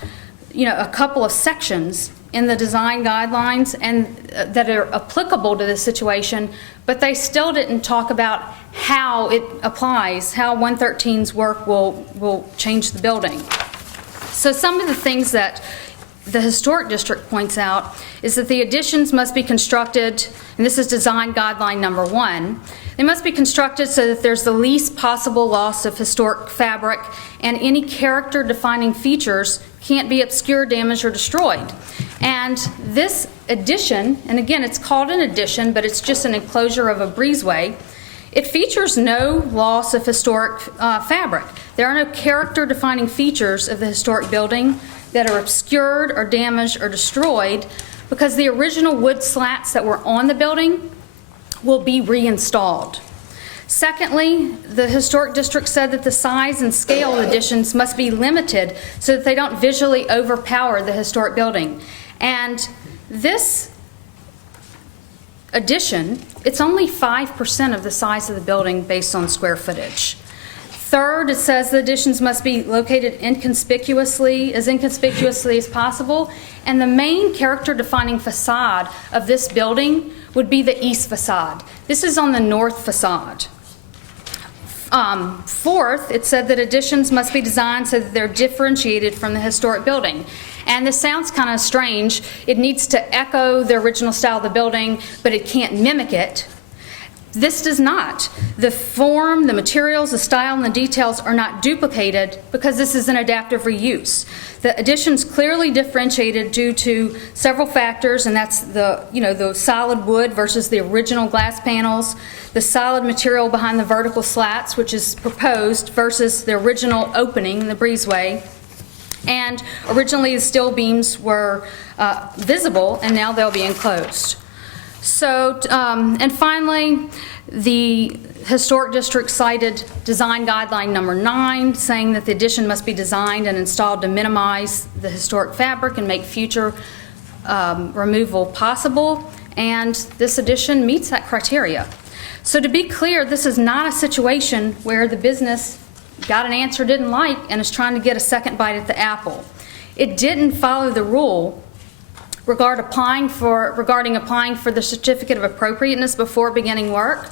a couple of sections in the design guidelines and that are applicable to this situation, but they still didn't talk about how it applies, how 113's work will change the building. So some of the things that the Historic District points out is that the additions must be constructed, and this is design guideline number 1, they must be constructed so that there's the least possible loss of historic fabric and any character defining features can't be obscured, damaged, or destroyed. And this addition, and again it's called an addition, but it's just an enclosure of a breezeway, it features no loss of historic fabric. There are no character defining features of the historic building that are obscured or damaged or destroyed because the original wood slats that were on the building will be reinstalled. Secondly, the Historic District said that the size and scale of additions must be limited so that they don't visually overpower the historic building. And this addition, it's only 5% of the size of the building based on square footage. Third, it says the additions must be located inconspicuously as possible, and the main character-defining facade of this building would be the east facade. This is on the north facade. Fourth, it said that additions must be designed so that they're differentiated from the historic building. And this sounds kind of strange. It needs to echo the original style of the building, but it can't mimic it. This does not. The form, the materials, the style, and the details are not duplicated because this is an adaptive reuse. The addition's clearly differentiated due to several factors, and that's the solid wood versus the original glass panels, the solid material behind the vertical slats, which is proposed, versus the original opening, the breezeway. And originally the steel beams were visible, and now they'll be enclosed. So, and finally, the Historic District cited design guideline number 9, saying that the addition must be designed and installed to minimize the historic fabric and make future removal possible, and this addition meets that criteria. So to be clear, this is not a situation where the business got an answer didn't like and is trying to get a second bite at the apple. It didn't follow the rule regarding applying for the certificate of appropriateness before beginning work,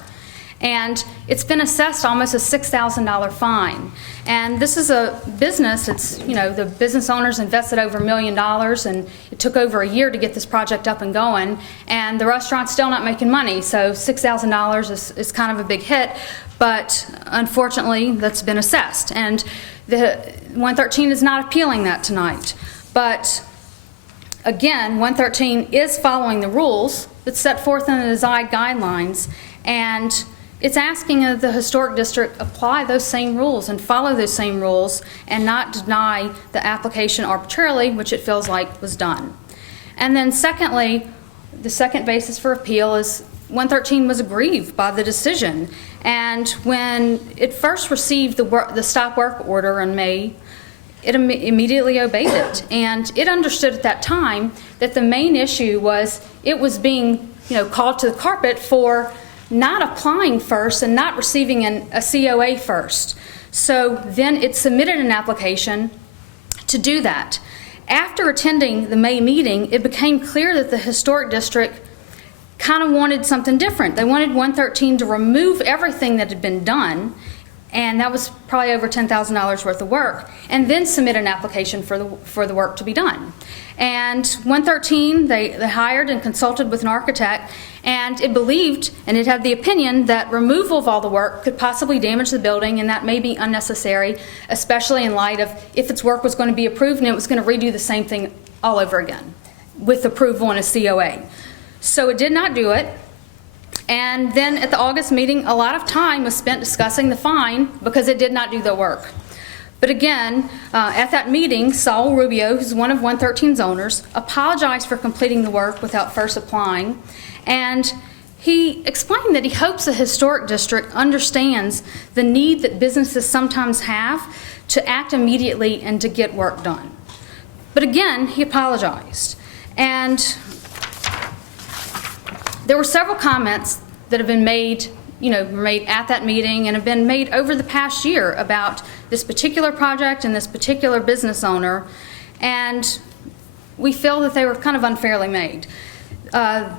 and it's been assessed almost a $6,000 fine. And this is a business, the business owners invested over $1 million, and it took over a year to get this project up and going, and the restaurant's still not making money, so $6,000 is kind of a big hit, but unfortunately, that's been assessed. And the 113 is not appealing that tonight. But again, 113 is following the rules that's set forth in the design guidelines, and it's asking that the historic district apply those same rules and follow those same rules and not deny the application arbitrarily, which it feels like was done. And then secondly, the second basis for appeal is 113 was aggrieved by the decision. And when it first received the stop work order in May, it immediately obeyed it. And it understood at that time that the main issue was it was being called to the carpet for not applying first and not receiving a COA first. So then it submitted an application to do that. After attending the May meeting, it became clear that the historic district kind of wanted something different. They wanted 113 to remove everything that had been done, and that was probably over $10,000 worth of work, and then submit an application for the work to be done. And 113, they hired and consulted with an architect, and it believed, and it had the opinion, that removal of all the work could possibly damage the building, and that may be unnecessary, especially in light of if its work was going to be approved and it was going to redo the same thing all over again with approval and a COA. So it did not do it. And then at the August meeting, a lot of time was spent discussing the fine because it did not do the work. But again, at that meeting, Saul Rubio, who's one of 113's owners, apologized for completing the work without first applying. And he explained that he hopes the historic district understands the need that businesses sometimes have to act immediately and to get work done. But again, he apologized. And there were several comments that have been made at that meeting and have been made over the past year about this particular project and this particular business owner, and we feel that they were kind of unfairly made. All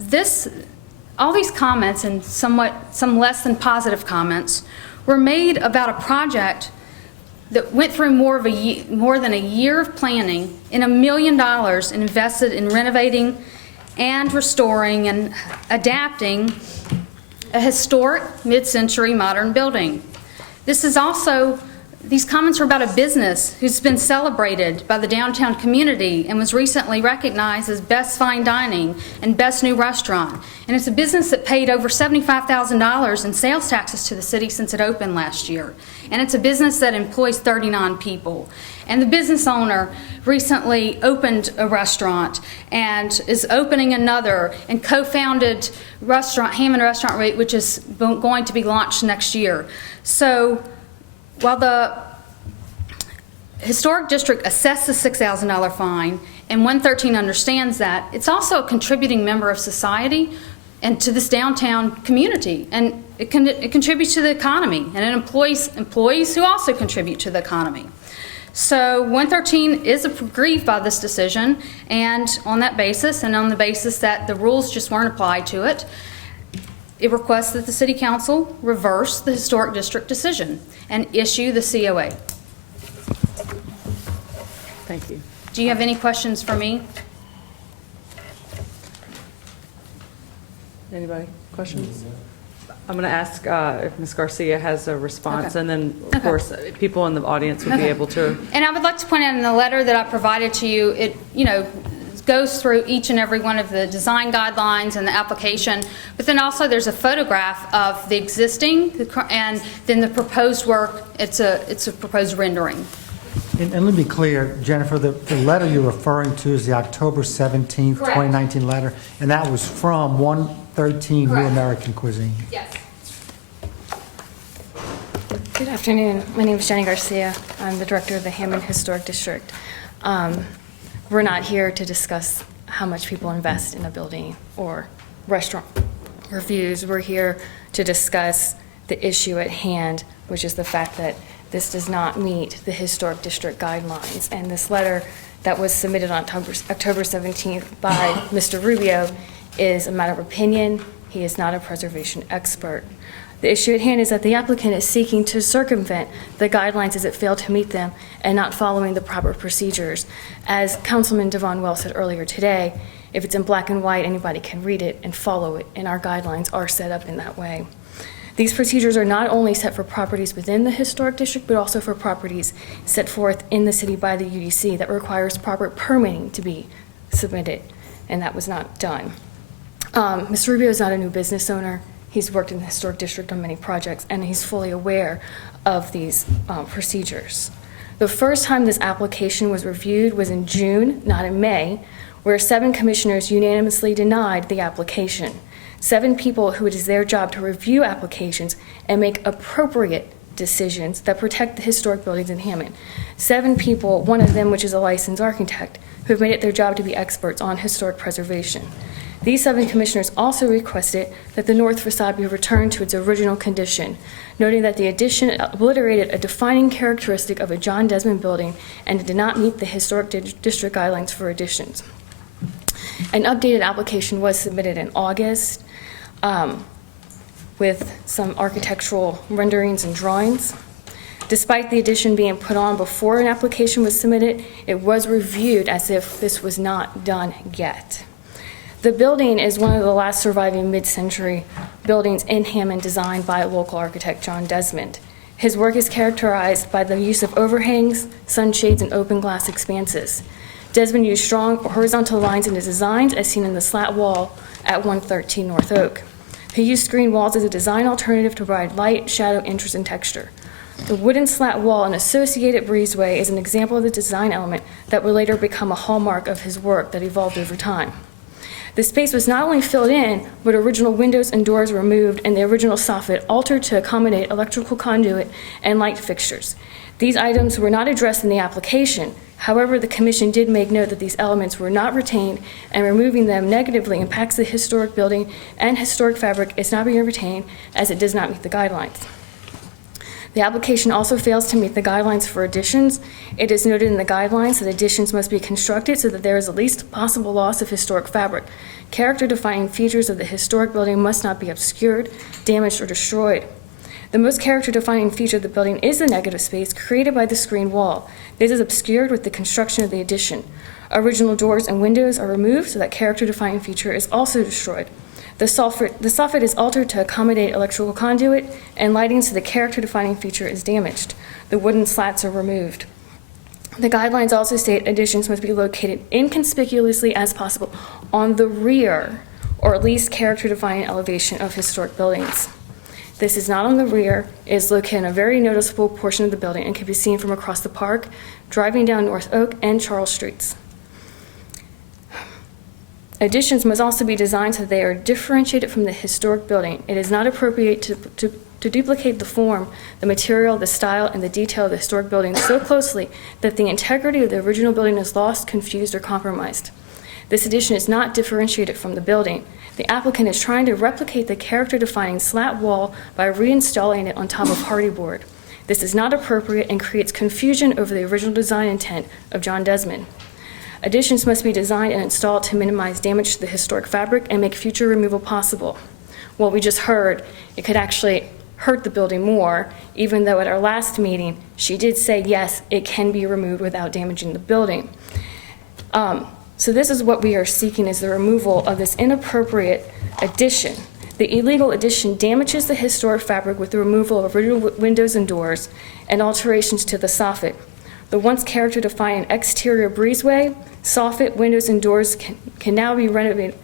these comments and some less than positive comments were made about a project that went through more than a year of planning and $1 million invested in renovating and restoring and adapting a historic mid-century modern building. These comments are about a business who's been celebrated by the downtown community and was recently recognized as Best Fine Dining and Best New Restaurant. And it's a business that paid over $75,000 in sales taxes to the city since it opened last year. And it's a business that employs 39 people. And the business owner recently opened a restaurant and is opening another and co-founded Hammond Restaurant, which is going to be launched next year. So while the historic district assessed the $6,000 fine, and 113 understands that, it's also a contributing member of society and to this downtown community, and it contributes to the economy, and it employs employees who also contribute to the economy. So 113 is aggrieved by this decision, and on that basis, and on the basis that the rules just weren't applied to it, it requests that the City Council reverse the historic district decision and issue the COA. Thank you. Do you have any questions for me? Anybody? Questions? I'm going to ask if Ms. Garcia has a response, Okay. and then, of course, people in the audience would be able to. And I would like to point out in the letter that I provided to you, it goes through each and every one of the design guidelines and the application, but then also there's a photograph of the existing and then the proposed work. It's a proposed rendering. And let me be clear, Jennifer, the letter you're referring to is the October 17th, Correct. 2019 letter, and that was from 113 New Correct. American Cuisine. Yes. Good afternoon. My name is Jenny Garcia. I'm the director of the Hammond Historic District. We're not here to discuss how much people invest in a building or restaurant reviews. We're here to discuss the issue at hand, which is the fact that this does not meet the historic district guidelines. And this letter that was submitted on October 17th by Mr. Rubio is a matter of opinion. He is not a preservation expert. The issue at hand is that the applicant is seeking to circumvent the guidelines as it failed to meet them and not following the proper procedures. As Councilman Devon Wells said earlier today, if it's in black and white, anybody can read it and follow it, and our guidelines are set up in that way. These procedures are not only set for properties within the historic district, but also for properties set forth in the city by the UDC that requires proper permitting to be submitted, and that was not done. Mr. Rubio is not a new business owner. He's worked in the historic district on many projects, and he's fully aware of these procedures. The first time this application was reviewed was in June, not in May, where 7 commissioners unanimously denied the application. 7 people who it is their job to review applications and make appropriate decisions that protect the historic buildings in Hammond. 7 people, one of them which is a licensed architect, who have made it their job to be experts on historic preservation. These 7 commissioners also requested that the north facade be returned to its original condition, noting that the addition obliterated a defining characteristic of a John Desmond building and did not meet the historic district guidelines for additions. An updated application was submitted in August with some architectural renderings and drawings. Despite the addition being put on before an application was submitted, it was reviewed as if this was not done yet. The building is one of the last surviving mid-century buildings in Hammond designed by local architect John Desmond. His work is characterized by the use of overhangs, sunshades, and open glass expanses. Desmond used strong horizontal lines in his designs, as seen in the slat wall at 113 North Oak. He used screen walls as a design alternative to provide light, shadow, interest, and texture. The wooden slat wall and associated breezeway is an example of the design element that would later become a hallmark of his work that evolved over time. The space was not only filled in, but original windows and doors were removed and the original soffit altered to accommodate electrical conduit and light fixtures. These items were not addressed in the application. However, the commission did make note that these elements were not retained, and removing them negatively impacts the historic building, and historic fabric is not being retained as it does not meet the guidelines. The application also fails to meet the guidelines for additions. It is noted in the guidelines that additions must be constructed so that there is the least possible loss of historic fabric. Character-defining features of the historic building must not be obscured, damaged, or destroyed. The most character-defining feature of the building is the negative space created by the screen wall. This is obscured with the construction of the addition. Original doors and windows are removed so that character-defining feature is also destroyed. The soffit is altered to accommodate electrical conduit and lighting so the character-defining feature is damaged. The wooden slats are removed. The guidelines also state additions must be located inconspicuously as possible on the rear or at least character-defining elevation of historic buildings. This is not on the rear. It is located in a very noticeable portion of the building and can be seen from across the park, driving down North Oak and Charles Streets. Additions must also be designed so that they are differentiated from the historic building. It is not appropriate to duplicate the form, the material, the style, and the detail of the historic building so closely that the integrity of the original building is lost, confused, or compromised. This addition is not differentiated from the building. The applicant is trying to replicate the character-defining slat wall by reinstalling it on top of hardy board. This is not appropriate and creates confusion over the original design intent of John Desmond. Additions must be designed and installed to minimize damage to the historic fabric and make future removal possible. What we just heard, it could actually hurt the building more, even though at our last meeting, she did say, yes, it can be removed without damaging the building. So this is what we are seeking, is the removal of this inappropriate addition. The illegal addition damages the historic fabric with the removal of original windows and doors and alterations to the soffit. The once character-defining exterior breezeway, soffit, windows, and doors can now be renovated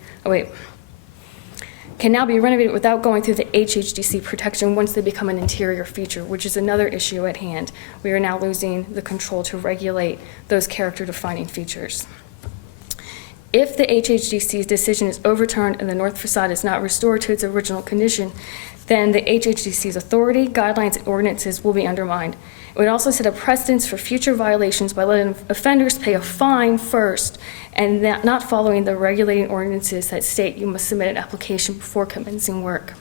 without going through the HHDC protection once they become an interior feature, which is another issue at hand. We are now losing the control to regulate those character-defining features. If the HHDC's decision is overturned and the north facade is not restored to its original condition, then the HHDC's authority, guidelines, and ordinances will be undermined. It would also set a precedence for future violations by letting offenders pay a fine first and not following the regulating ordinances that state you must submit an application before commencing work.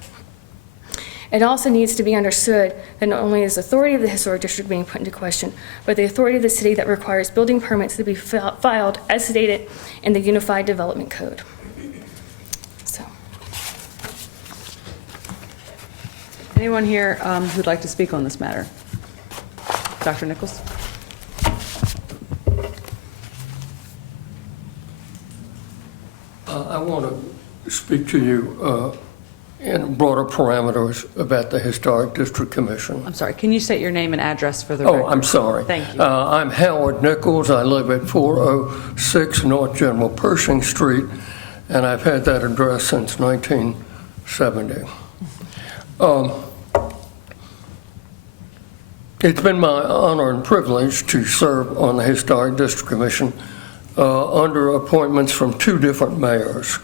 It also needs to be understood that not only is the authority of the historic district being put into question, but the authority of the city that requires building permits to be filed as stated in the Unified Development Code. So, Anyone here who'd like to speak on this matter? Dr. Nichols? I want to speak to you in broader parameters about the Historic District Commission. I'm sorry, can you state your name and address for the record? Oh, I'm sorry. Thank you. I'm Howard Nichols. I live at 406 North General Pershing Street, and I've had that address since 1970. It's been my honor and privilege to serve on the Historic District Commission under appointments from two different mayors.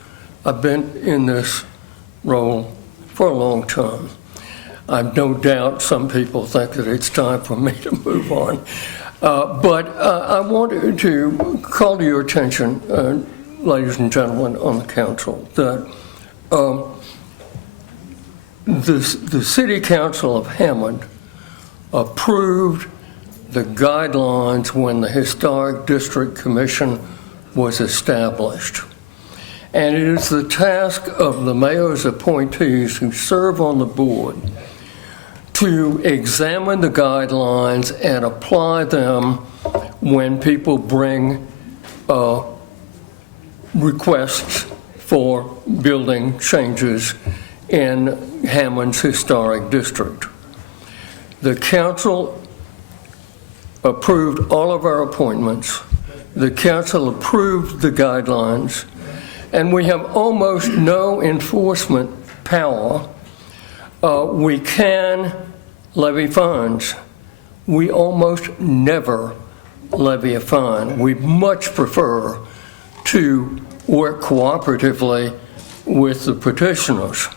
I've been in this role for a long time. I've no doubt some people think that it's time for me to move on. But I wanted to call to your attention, ladies and gentlemen on the council, that the City Council of Hammond approved the guidelines when the Historic District Commission was established. And it is the task of the mayor's appointees who serve on the board to examine the guidelines and apply them when people bring requests for building changes in Hammond's Historic District. The council approved all of our appointments. The council approved the guidelines, and we have almost no enforcement power. We can levy fines. We almost never levy a fine. We much prefer to work cooperatively with the petitioners.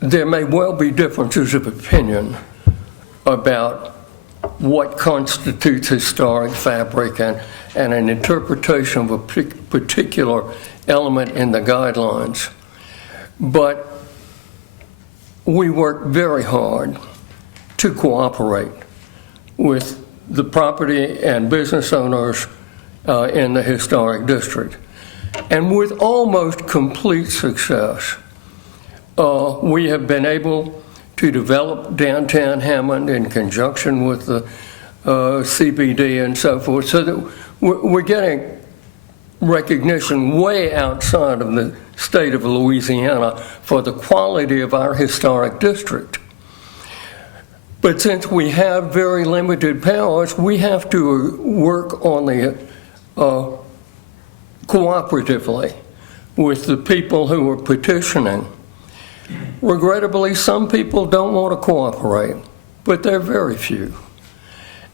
There may well be differences of opinion about what constitutes historic fabric and an interpretation of a particular element in the guidelines. But we work very hard to cooperate with the property and business owners in the historic district. And with almost complete success, we have been able to develop downtown Hammond in conjunction with the CBD and so forth, so that we're getting recognition way outside of the state of Louisiana for the quality of our historic district. But since we have very limited powers, we have to work on the cooperatively with the people who are petitioning. Regrettably, some people don't want to cooperate, but they're very few.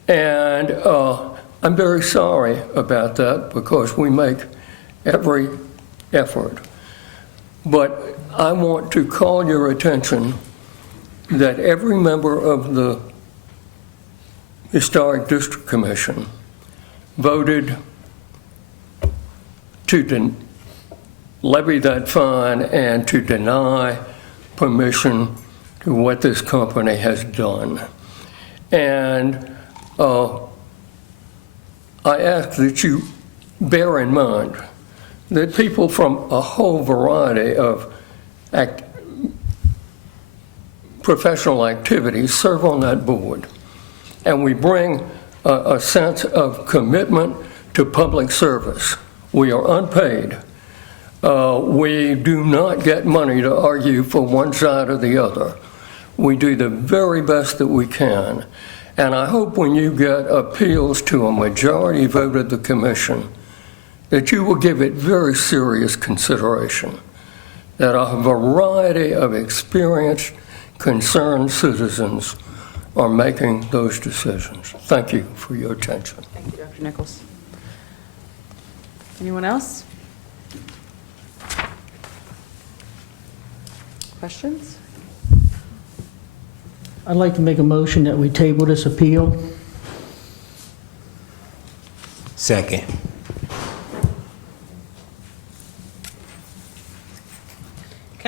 And I'm very sorry about that because we make every effort. But I want to call your attention that every member of the Historic District Commission voted to levy that fine and to deny permission to what this company has done. And I ask that you bear in mind that people from a whole variety of professional activities serve on that board. And we bring a sense of commitment to public service. We are unpaid. We do not get money to argue for one side or the other. We do the very best that we can. And I hope when you get appeals to a majority vote of the commission, that you will give it very serious consideration, that a variety of experienced, concerned citizens are making those decisions. Thank you for your attention. Thank you, Dr. Nichols. Anyone else? Questions? I'd like to make a motion that we table this appeal. Second.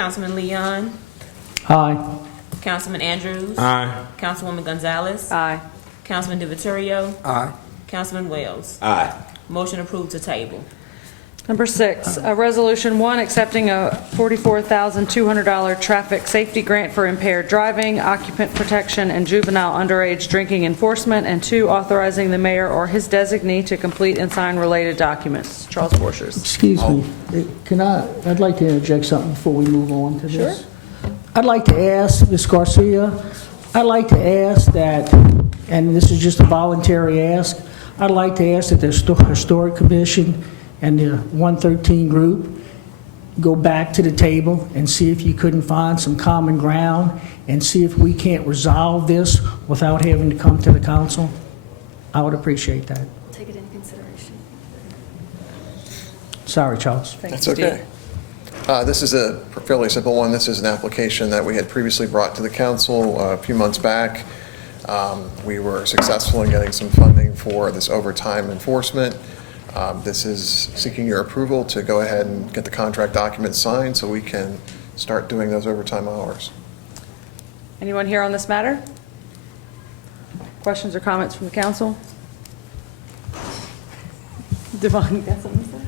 Councilman Leon, Aye. Councilman Andrews. Aye. Councilwoman Gonzalez. Aye. Councilman DiViterio. Aye. Councilman Wells. Aye. Motion approved to table. Number 6, Resolution 1, accepting a $44,200 traffic safety grant for impaired driving, occupant protection, and juvenile underage drinking enforcement, and 2, authorizing the mayor or his designee to complete and sign related documents. Charles Borchers. Excuse me, I'd like to interject something before we move on to this. Sure. I'd like to ask, Ms. Garcia, I'd like to ask that, and this is just a voluntary ask, I'd like to ask that the Historic Commission and the 113 group go back to the table and see if you couldn't find some common ground and see if we can't resolve this without having to come to the council. I would appreciate that. Take it into consideration. Sorry, Charles. That's okay. This is a fairly simple one. This is an application that we had previously brought to the council a few months back. We were successful in getting some funding for this overtime enforcement. This is seeking your approval to go ahead and get the contract documents signed so we can start doing those overtime hours. Anyone here on this matter? Questions or comments from the council? Devon, you got something to say?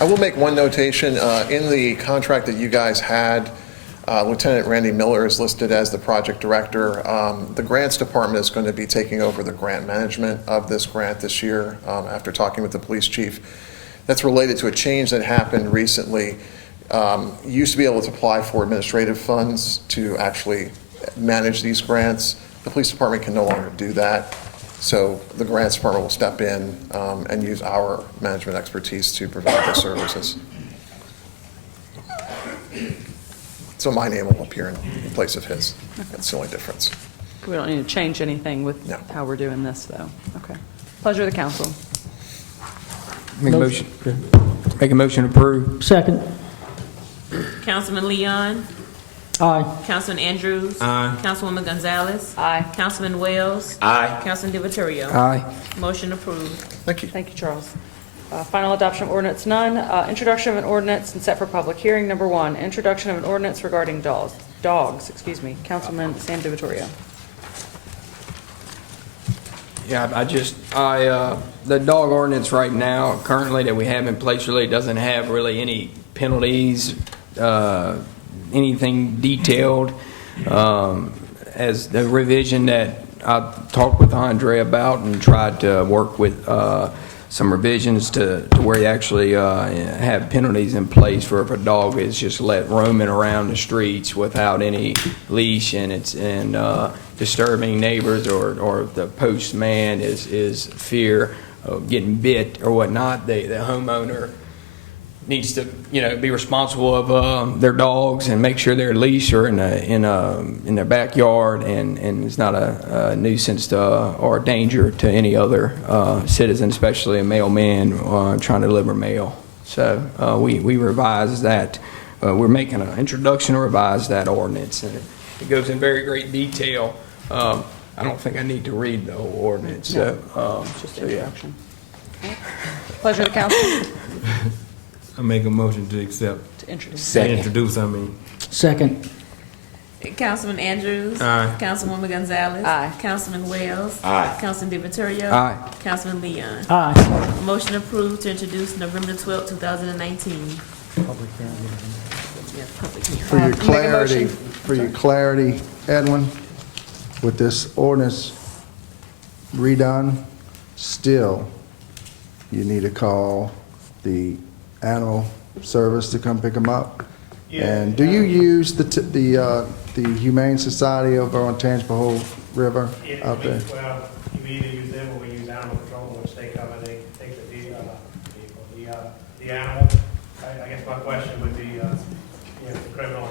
I will make one notation. In the contract that you guys had, Lieutenant Randy Miller is listed as the project director. The grants department is going to be taking over the grant management of this grant this year after talking with the police chief. That's related to a change that happened recently. You used to be able to apply for administrative funds to actually manage these grants. The police department can no longer do that. So the grants department will step in and use our management expertise to provide those services. So my name will appear in place of his. That's the only difference. We don't need to change anything with No. how we're doing this, though. Okay. Pleasure of the council. Make a motion to approve. Second. Councilman Leon, Aye. Councilman Andrews. Aye. Councilwoman Gonzalez. Aye. Councilman Wells. Aye. Councilman DiViterio. Aye. Motion approved. Thank you. Thank you, Charles. Final adoption of ordinance, none. Introduction of an ordinance and set for public hearing. Number 1, introduction of an ordinance regarding dogs. Councilman Sam DiVittorio. Yeah, the dog ordinance right now, currently that we have in place, really doesn't have really any penalties, anything detailed. As the revision that I talked with Andre about and tried to work with some revisions to where you actually have penalties in place for if a dog is just let roaming around the streets without any leash and it's disturbing neighbors or the postman is fear of getting bit or whatnot. The homeowner needs to be responsible of their dogs and make sure they're leashed or in their backyard and it's not a nuisance to, or a danger to any other citizen, especially a mailman trying to deliver mail. So we revised that. We're making an introduction to revise that ordinance, and it goes in very great detail. I don't think I need to read the whole ordinance. No. So, Just so, yeah. introduction. Okay. Pleasure of the council I make a motion to accept. to introduce. Second. Introduce, I mean. Second. Councilman Andrews. Aye. Councilwoman Gonzalez. Aye. Councilman Wells. Aye. Councilman DiViterio. Aye. Councilman Leon. Aye. Motion approved to introduce November 12, 2019. Yeah, public hearing. Make a motion. clarity, Edwin, with this ordinance redone, still, you need to call the animal service to come pick them up. And do you use the Humane Society over on Tangipahoa River out there? Well, we either use them or we use animal control, which they cover, they take the animal. I guess my question would be, there's criminal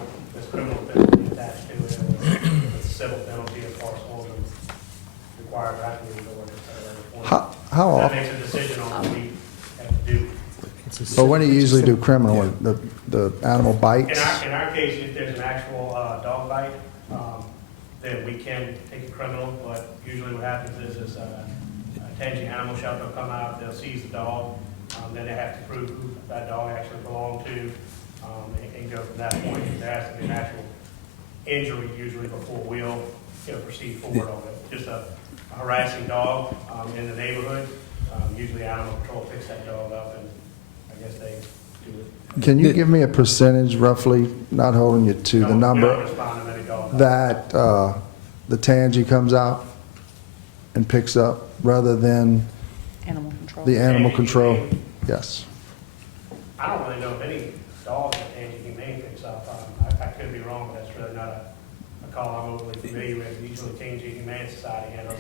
penalty attached to it, or it's a civil penalty as far as holding required racking ordinance. How That often? makes a decision on what we have to do. But when do you usually do criminal, the animal bites? In our case, if there's an actual dog bite, then we can take a criminal, but usually what happens is Tangi Animal Shelter will come out, they'll seize the dog, then they have to prove who that dog actually belonged to. and go from that point. There has to be an actual injury usually before we'll, proceed forward on it. Just a harassing dog in the neighborhood, usually animal control picks that dog up, and I guess they do it. Can you give me a percentage roughly, not holding you to the We don't number, respond to many dogs. that the Tangi comes out and picks up rather than Animal control. the animal Tangi control? Humane. Yes. I don't really know of any dogs that Tangi Humane picks up. I could be wrong, but that's really not a call I'm overly familiar with. Usually Tangi Humane Society handles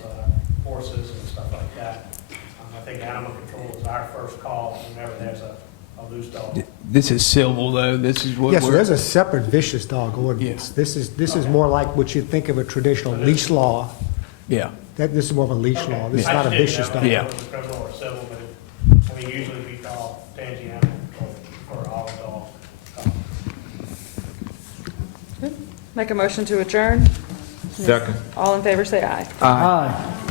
horses and stuff like that. I think animal control is our first call whenever there's a loose dog. This is civil, though. This is what Yes, we're... there's a separate vicious dog ordinance. This is more like what you'd think of a traditional leash law. Yeah. This is more of a leash law. This is I not a just didn't vicious know dog. if Yeah. it was criminal or civil, but usually we call Tangi Animal Control for all dogs. Make a motion to adjourn. Second. All in favor, say aye. Aye.